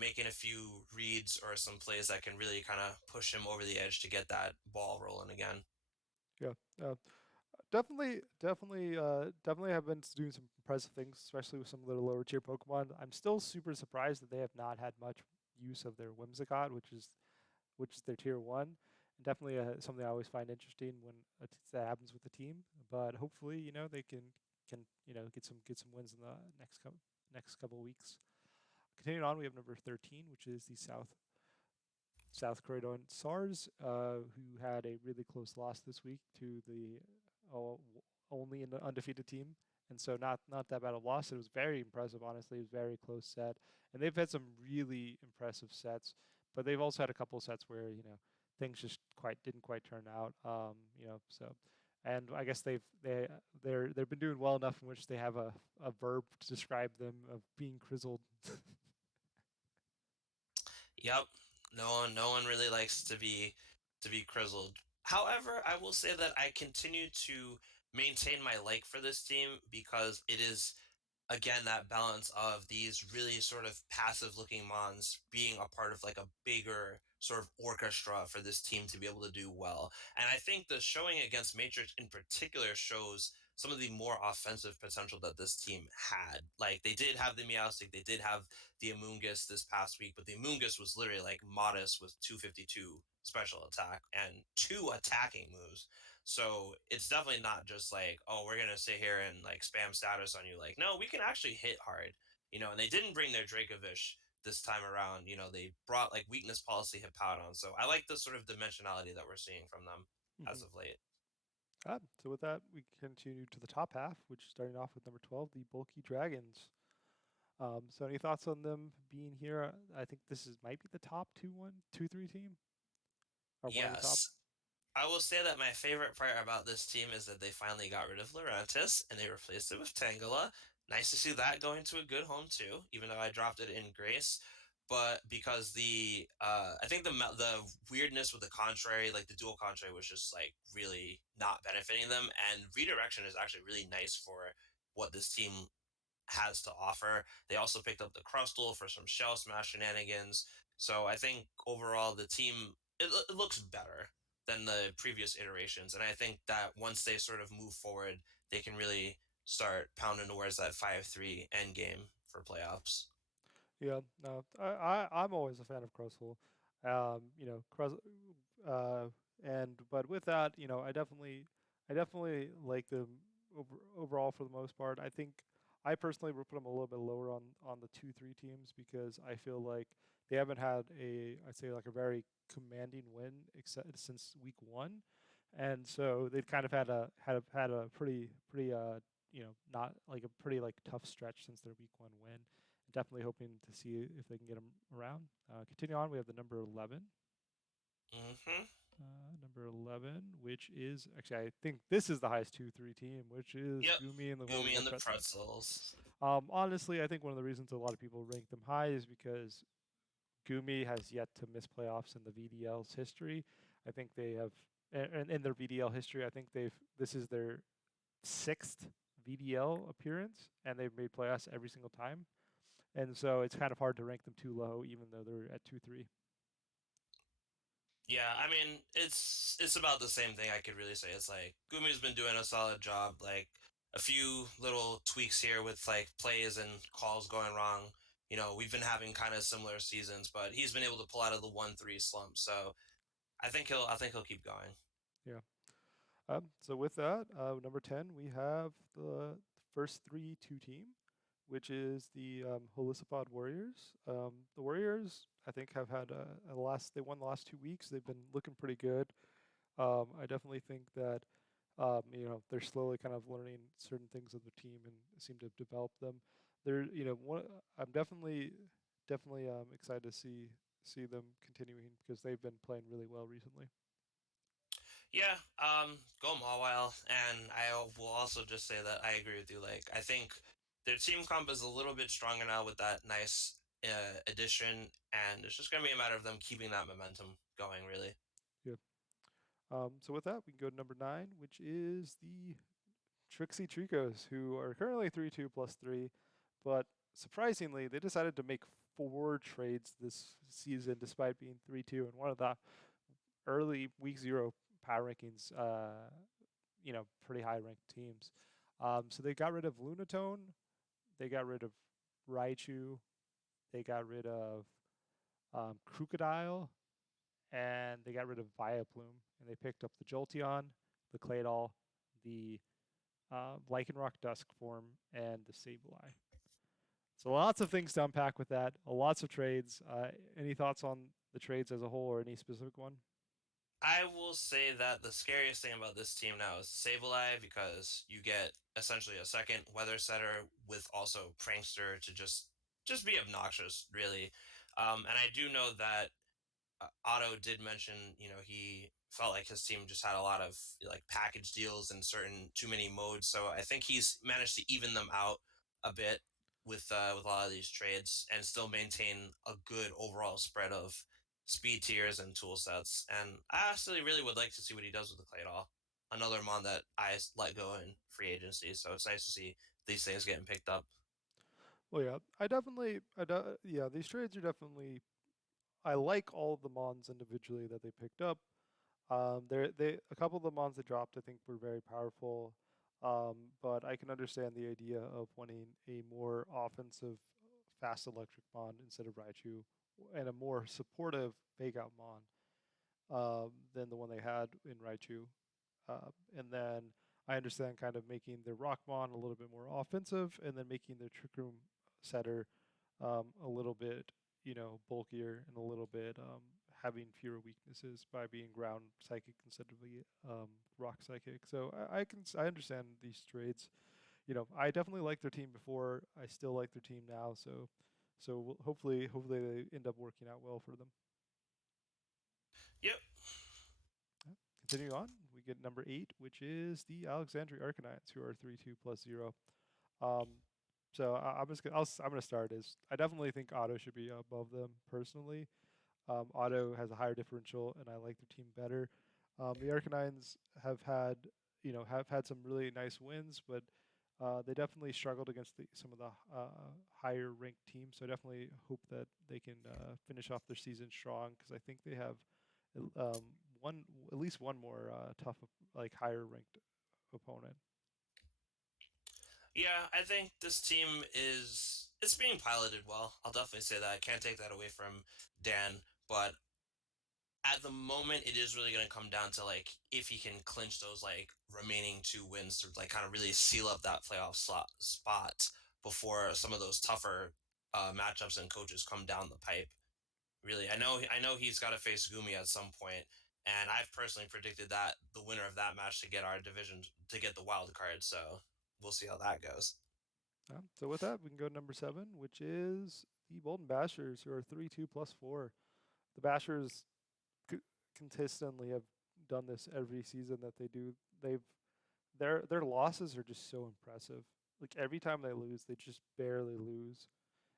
making a few reads or some plays that can really kind of push him over the edge to get that ball rolling again. Yeah, uh, definitely have been doing some impressive things, especially with some of the lower tier Pokemon. I'm still super surprised that they have not had much use of their Whimsicott, which is their tier one. And definitely something I always find interesting when that happens with the team. But hopefully, they can get some wins in the next couple weeks. Continuing on, we have number 13, which is the South Korean Sars, who had a really close loss this week to the uh, only an undefeated team, and so not that bad of a loss. It was very impressive, honestly. It was a very close set, and they've had some really impressive sets, but they've also had a couple of sets where things just didn't quite turn out. So. And I guess they've been doing well enough in which they have a verb to describe them of being grizzled. Yep. No one really likes to be crizzled. However, I will say that I continue to maintain my like for this team because it is again that balance of these really sort of passive looking mons being a part of like a bigger sort of orchestra for this team to be able to do well. And I think the showing against Matrix in particular shows some of the more offensive potential that this team had. Like they did have the Meowstic, they did have the Amoonguss this past week, but the Amoonguss was literally like modest with 252 special attack and two attacking moves. So it's definitely not just like, oh, we're gonna sit here and like spam status on you. Like, no, we can actually hit hard, you know. And they didn't bring their Dracovish this time around. You know, they brought like weakness policy Hippowdon. So I like the sort of dimensionality that we're seeing from them as Hmm. of late. So with that, we continue to the top half, which starting off with number 12, the Bulky Dragons. So any thoughts on them being here? I think this is might be the top 2-3 team, or one of the top. Yes, I will say that my favorite part about this team is that they finally got rid of Lurantis and they replaced it with Tangela. Nice to see that going to a good home too, even though I dropped it in Grace. But because I think the weirdness with the contrary, like the dual contrary, was just like really not benefiting them. And redirection is actually really nice for what this team has to offer. They also picked up the Crustle for some shell smash shenanigans. So I think overall the team it looks better than the previous iterations, and I think that once they sort of move forward, they can really start pounding towards that 5-3 end game for playoffs. Yeah, no, I'm always a fan of Crustle. You know, uh, and but with that, you know, I definitely like them overall for the most part. I think I personally would put them a little bit lower on the 2-3 teams because I feel like they haven't had I'd say like a very commanding win except since week one, and so they've kind of had a pretty you know not like a pretty like tough stretch since their week one win. Definitely hoping to see if they can get them around. Continue on, we have the number 11. Hmm. Number 11, which is actually, I think this is the highest 2-3 team, which is Yep. Gumi and the World Gumi Gold and the Pretzels. pretzels. Honestly, I think one of the reasons a lot of people rank them high is because Gumi has yet to miss playoffs in the VDL's history. I think they have, and in their VDL history, I think this is their sixth VDL appearance, and they've made playoffs every single time. And so it's kind of hard to rank them too low, even though they're at 2-3. Yeah, I mean, it's about the same thing I could really say. It's like Gumi's been doing a solid job, like a few little tweaks here with like plays and calls going wrong. You know, we've been having kind of similar seasons, but he's been able to pull out of the 1-3 slump. So I think he'll keep going. Yeah. So with that, number 10, we have the first 3-2 team, which is the Holistipod Warriors. The Warriors, I think, have had they won the last 2 weeks. They've been looking pretty good. I definitely think that you know they're slowly kind of learning certain things of the team and seem to develop them. They're you know I'm definitely excited to see them continuing because they've been playing really well recently. Yeah, go Mawile, and I will also just say that I agree with you. Like, I think their team comp is a little bit stronger now with that nice addition, and it's just going to be a matter of them keeping that momentum going, really. Yeah. So with that, we can go to number 9, which is the Trixie Tricos, who are currently 3-2 +3, but surprisingly, they decided to make 4 trades this season despite being 3-2 and one of the early week 0 power rankings, you know, pretty high ranked teams. So they got rid of Lunatone, they got rid of Raichu, they got rid of Crocodile, and they got rid of Vileplume, and they picked up the Jolteon, the Claydol, the Lycanroc Dusk form, and the Sableye. So lots of things to unpack with that. Lots of trades. Any thoughts on the trades as a whole, or any specific one? I will say that the scariest thing about this team now is Sableye because you get essentially a second weather setter with also Prankster to just be obnoxious, really. And I do know that Otto did mention, you know, he felt like his team just had a lot of like package deals in certain too many modes. So I think he's managed to even them out a bit. with a lot of these trades and still maintain a good overall spread of speed tiers and tool sets. And I actually really would like to see what he does with the clay doll. Another mon that I let go in free agency, so it's nice to see these things getting picked up. Well, yeah, yeah, these trades are definitely. I like all of the mons individually that they picked up. They a couple of the mons that dropped, I think, were very powerful. But I can understand the idea of wanting a more offensive, fast electric mon instead of Raichu, and a more supportive fake out mon than the one they had in Raichu. And then I understand kind of making the Rockmon a little bit more offensive, and then making the Trick Room setter a little bit, bulkier and a little bit having fewer weaknesses by being ground psychic instead of the rock psychic. So I understand these trades. I definitely liked their team before. I still like their team now. So hopefully they end up working out well for them. Yep. Yeah. Continuing on, we get number 8, which is the Alexandria Arcanines, who are 3-2 plus 0. Um, I'm just gonna I'm gonna start as I definitely think Otto should be above them personally. Otto has a higher differential, and I like their team better. The Arcanines have had some really nice wins, but they definitely struggled against some of the higher ranked teams. So I definitely hope that they can finish off their season strong because I think they have one at least one more tough like higher ranked opponent. Yeah, I think this team is it's being piloted well. I'll definitely say that. I can't take that away from Dan, but at the moment it is really going to come down to like if he can clinch those like remaining 2 wins to like kind of really seal up that playoff spot before some of those tougher matchups and coaches come down the pipe. Really, I know he's got to face Gumi at some point, and I've personally predicted that the winner of that match to get our division to get the wild card. So we'll see how that goes. So with that, we can go to number 7, which is the Bolton Bashers, who are 3-2 plus 4. The Bashers c- consistently have done this every season that they do. Their losses are just so impressive. Like every time they lose, they just barely lose,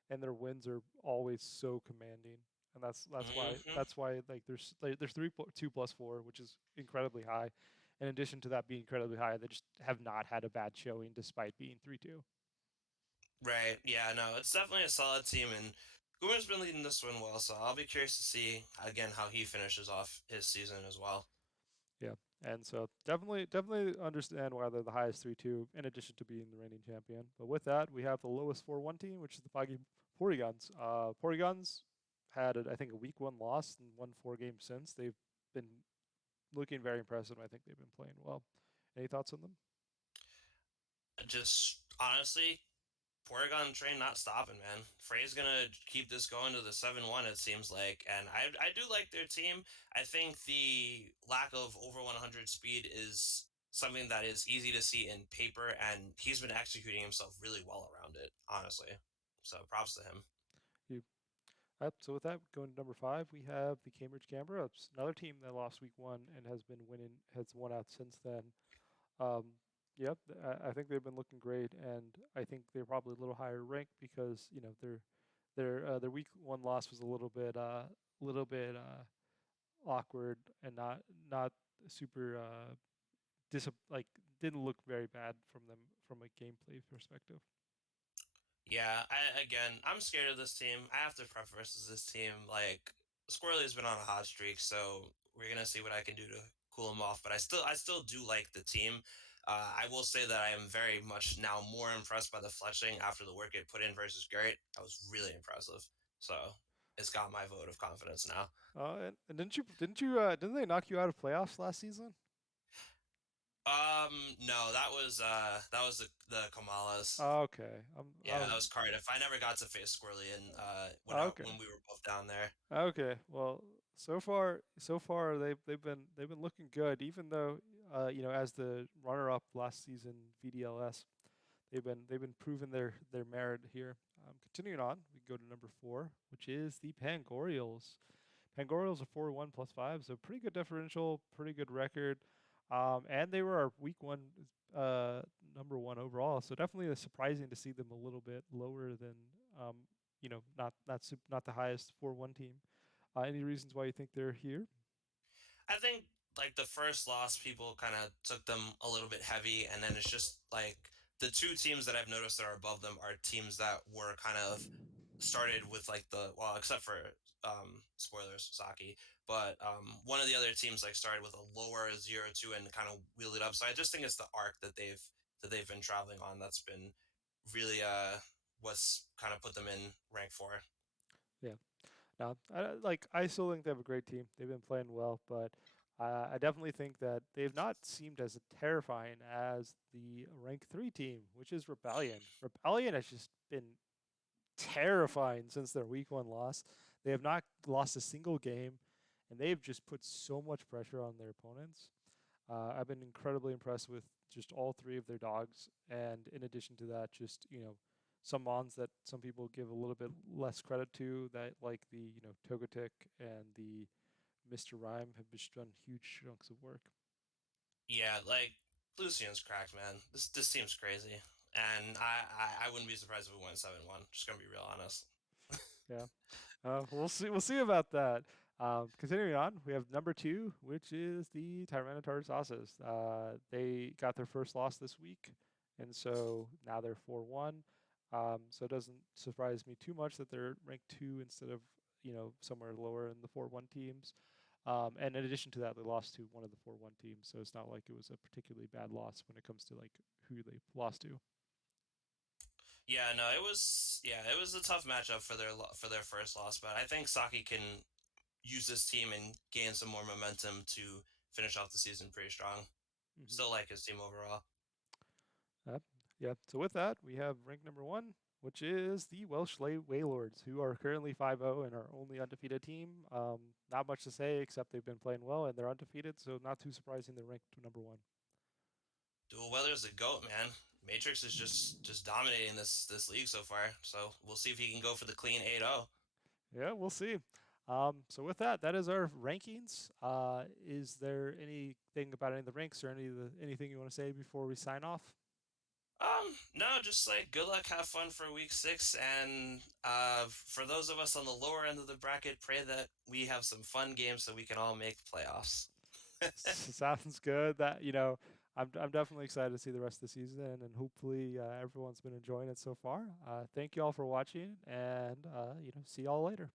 and their wins are always so commanding. And Hmm. that's why like there's 2 plus 4, which is incredibly high. In addition to that being incredibly high, they just have not had a bad showing despite being 3-2. Right. Yeah. No, it's definitely a solid team, and Gumer's been leading this one well. So I'll be curious to see again how he finishes off his season as well. Yeah. And so definitely understand why they're the highest 3-2 in addition to being the reigning champion. But with that, we have the lowest 4-1 team, which is the Foggy Porygons. Porygons had, I think, a week 1 loss and won 4 games since. They've been looking very impressive. I think they've been playing well. Any thoughts on them? Just honestly, Porygon train not stopping, man. Frey's gonna keep this going to the 7-1. It seems like, and I do like their team. I think the lack of over 100 speed is something that is easy to see in paper, and he's been executing himself really well around it, honestly. So props to him. You, so with that, going to number 5, we have the Cambridge Camberups, another team that lost week 1 and has won out since then. Um, yep, I think they've been looking great, and I think they're probably a little higher ranked because their week 1 loss was a little bit awkward and not super like didn't look very bad from them from a gameplay perspective. Yeah, I'm scared of this team. I have to preface this team. Like Squirrely's been on a hot streak, so we're gonna see what I can do to cool him off. But I still do like the team. I will say that I am very much now more impressed by the fletching after the work it put in versus Garrett. That was really impressive. So it's got my vote of confidence now. And didn't they knock you out of playoffs last season? No, that was the Kamalas. Okay, Yeah, that was Cardiff. I never got to face Squirrely and okay. when we were both down there. Okay, well, so far they've been looking good, even though as the runner up last season VDLS, they've been proving their merit here. Continuing on, we go to number 4, which is the Pangorials. Pangorials are 4-1 plus 5, so pretty good differential, pretty good record. And they were our week one uh, number one overall. So definitely surprising to see them a little bit lower than um, not the highest 4-1 team. Any reasons why you think they're here? I think like the first loss, people kind of took them a little bit heavy, and then it's just like the two teams that I've noticed that are above them are teams that were kind of started with like the well, except for spoilers, Saki, but one of the other teams like started with a lower 0-2 and kind of wheeled it up. So I just think it's the arc that they've been traveling on that's been really what's kind of put them in rank 4. Yeah. No, I still think they have a great team. They've been playing well, but I definitely think that they've not seemed as terrifying as the rank 3 team, which is Rebellion. Rebellion has just been terrifying since their week 1 loss. They have not lost a single game, and they've just put so much pressure on their opponents. I've been incredibly impressed with just all three of their dogs, and in addition to that, just some mons that some people give a little bit less credit to, that like the Togetic and the Mr. Rhyme have just done huge chunks of work. Yeah, like Lucian's cracked, man. This team's crazy, and I wouldn't be surprised if we went 7-1. Just gonna be real honest. Yeah, we'll see. We'll see about that. Continuing on, we have number two, which is the Tyranitar Sauces. They got their first loss this week, and so now they're 4-1. So it doesn't surprise me too much that they're ranked two instead of somewhere lower in the 4-1 teams. And in addition to that, they lost to one of the 4-1 teams, so it's not like it was a particularly bad loss when it comes to like who they lost to. Yeah, no, it was a tough matchup for their first loss, but I think Saki can use this team and gain some more momentum to finish off the season pretty strong. Hmm. Still like his team overall. Uh, yeah. So with that, we have rank number one, which is the Welsh Wailords, who are currently 5-0 and are only undefeated team. Not much to say except they've been playing well and they're undefeated, so not too surprising they're ranked number one. Dual Weather's the goat, man. Matrix is just dominating this league so far. So we'll see if he can go for the clean 8-0. Yeah, we'll see. So with that, that is our rankings. Is there anything about any of the ranks or anything you want to say before we sign off? No, just like good luck, have fun for week 6, and for those of us on the lower end of the bracket, pray that we have some fun games so we can all make playoffs. Sounds good. That I'm definitely excited to see the rest of the season, and hopefully everyone's been enjoying it so far. Thank you all for watching, and see y'all later.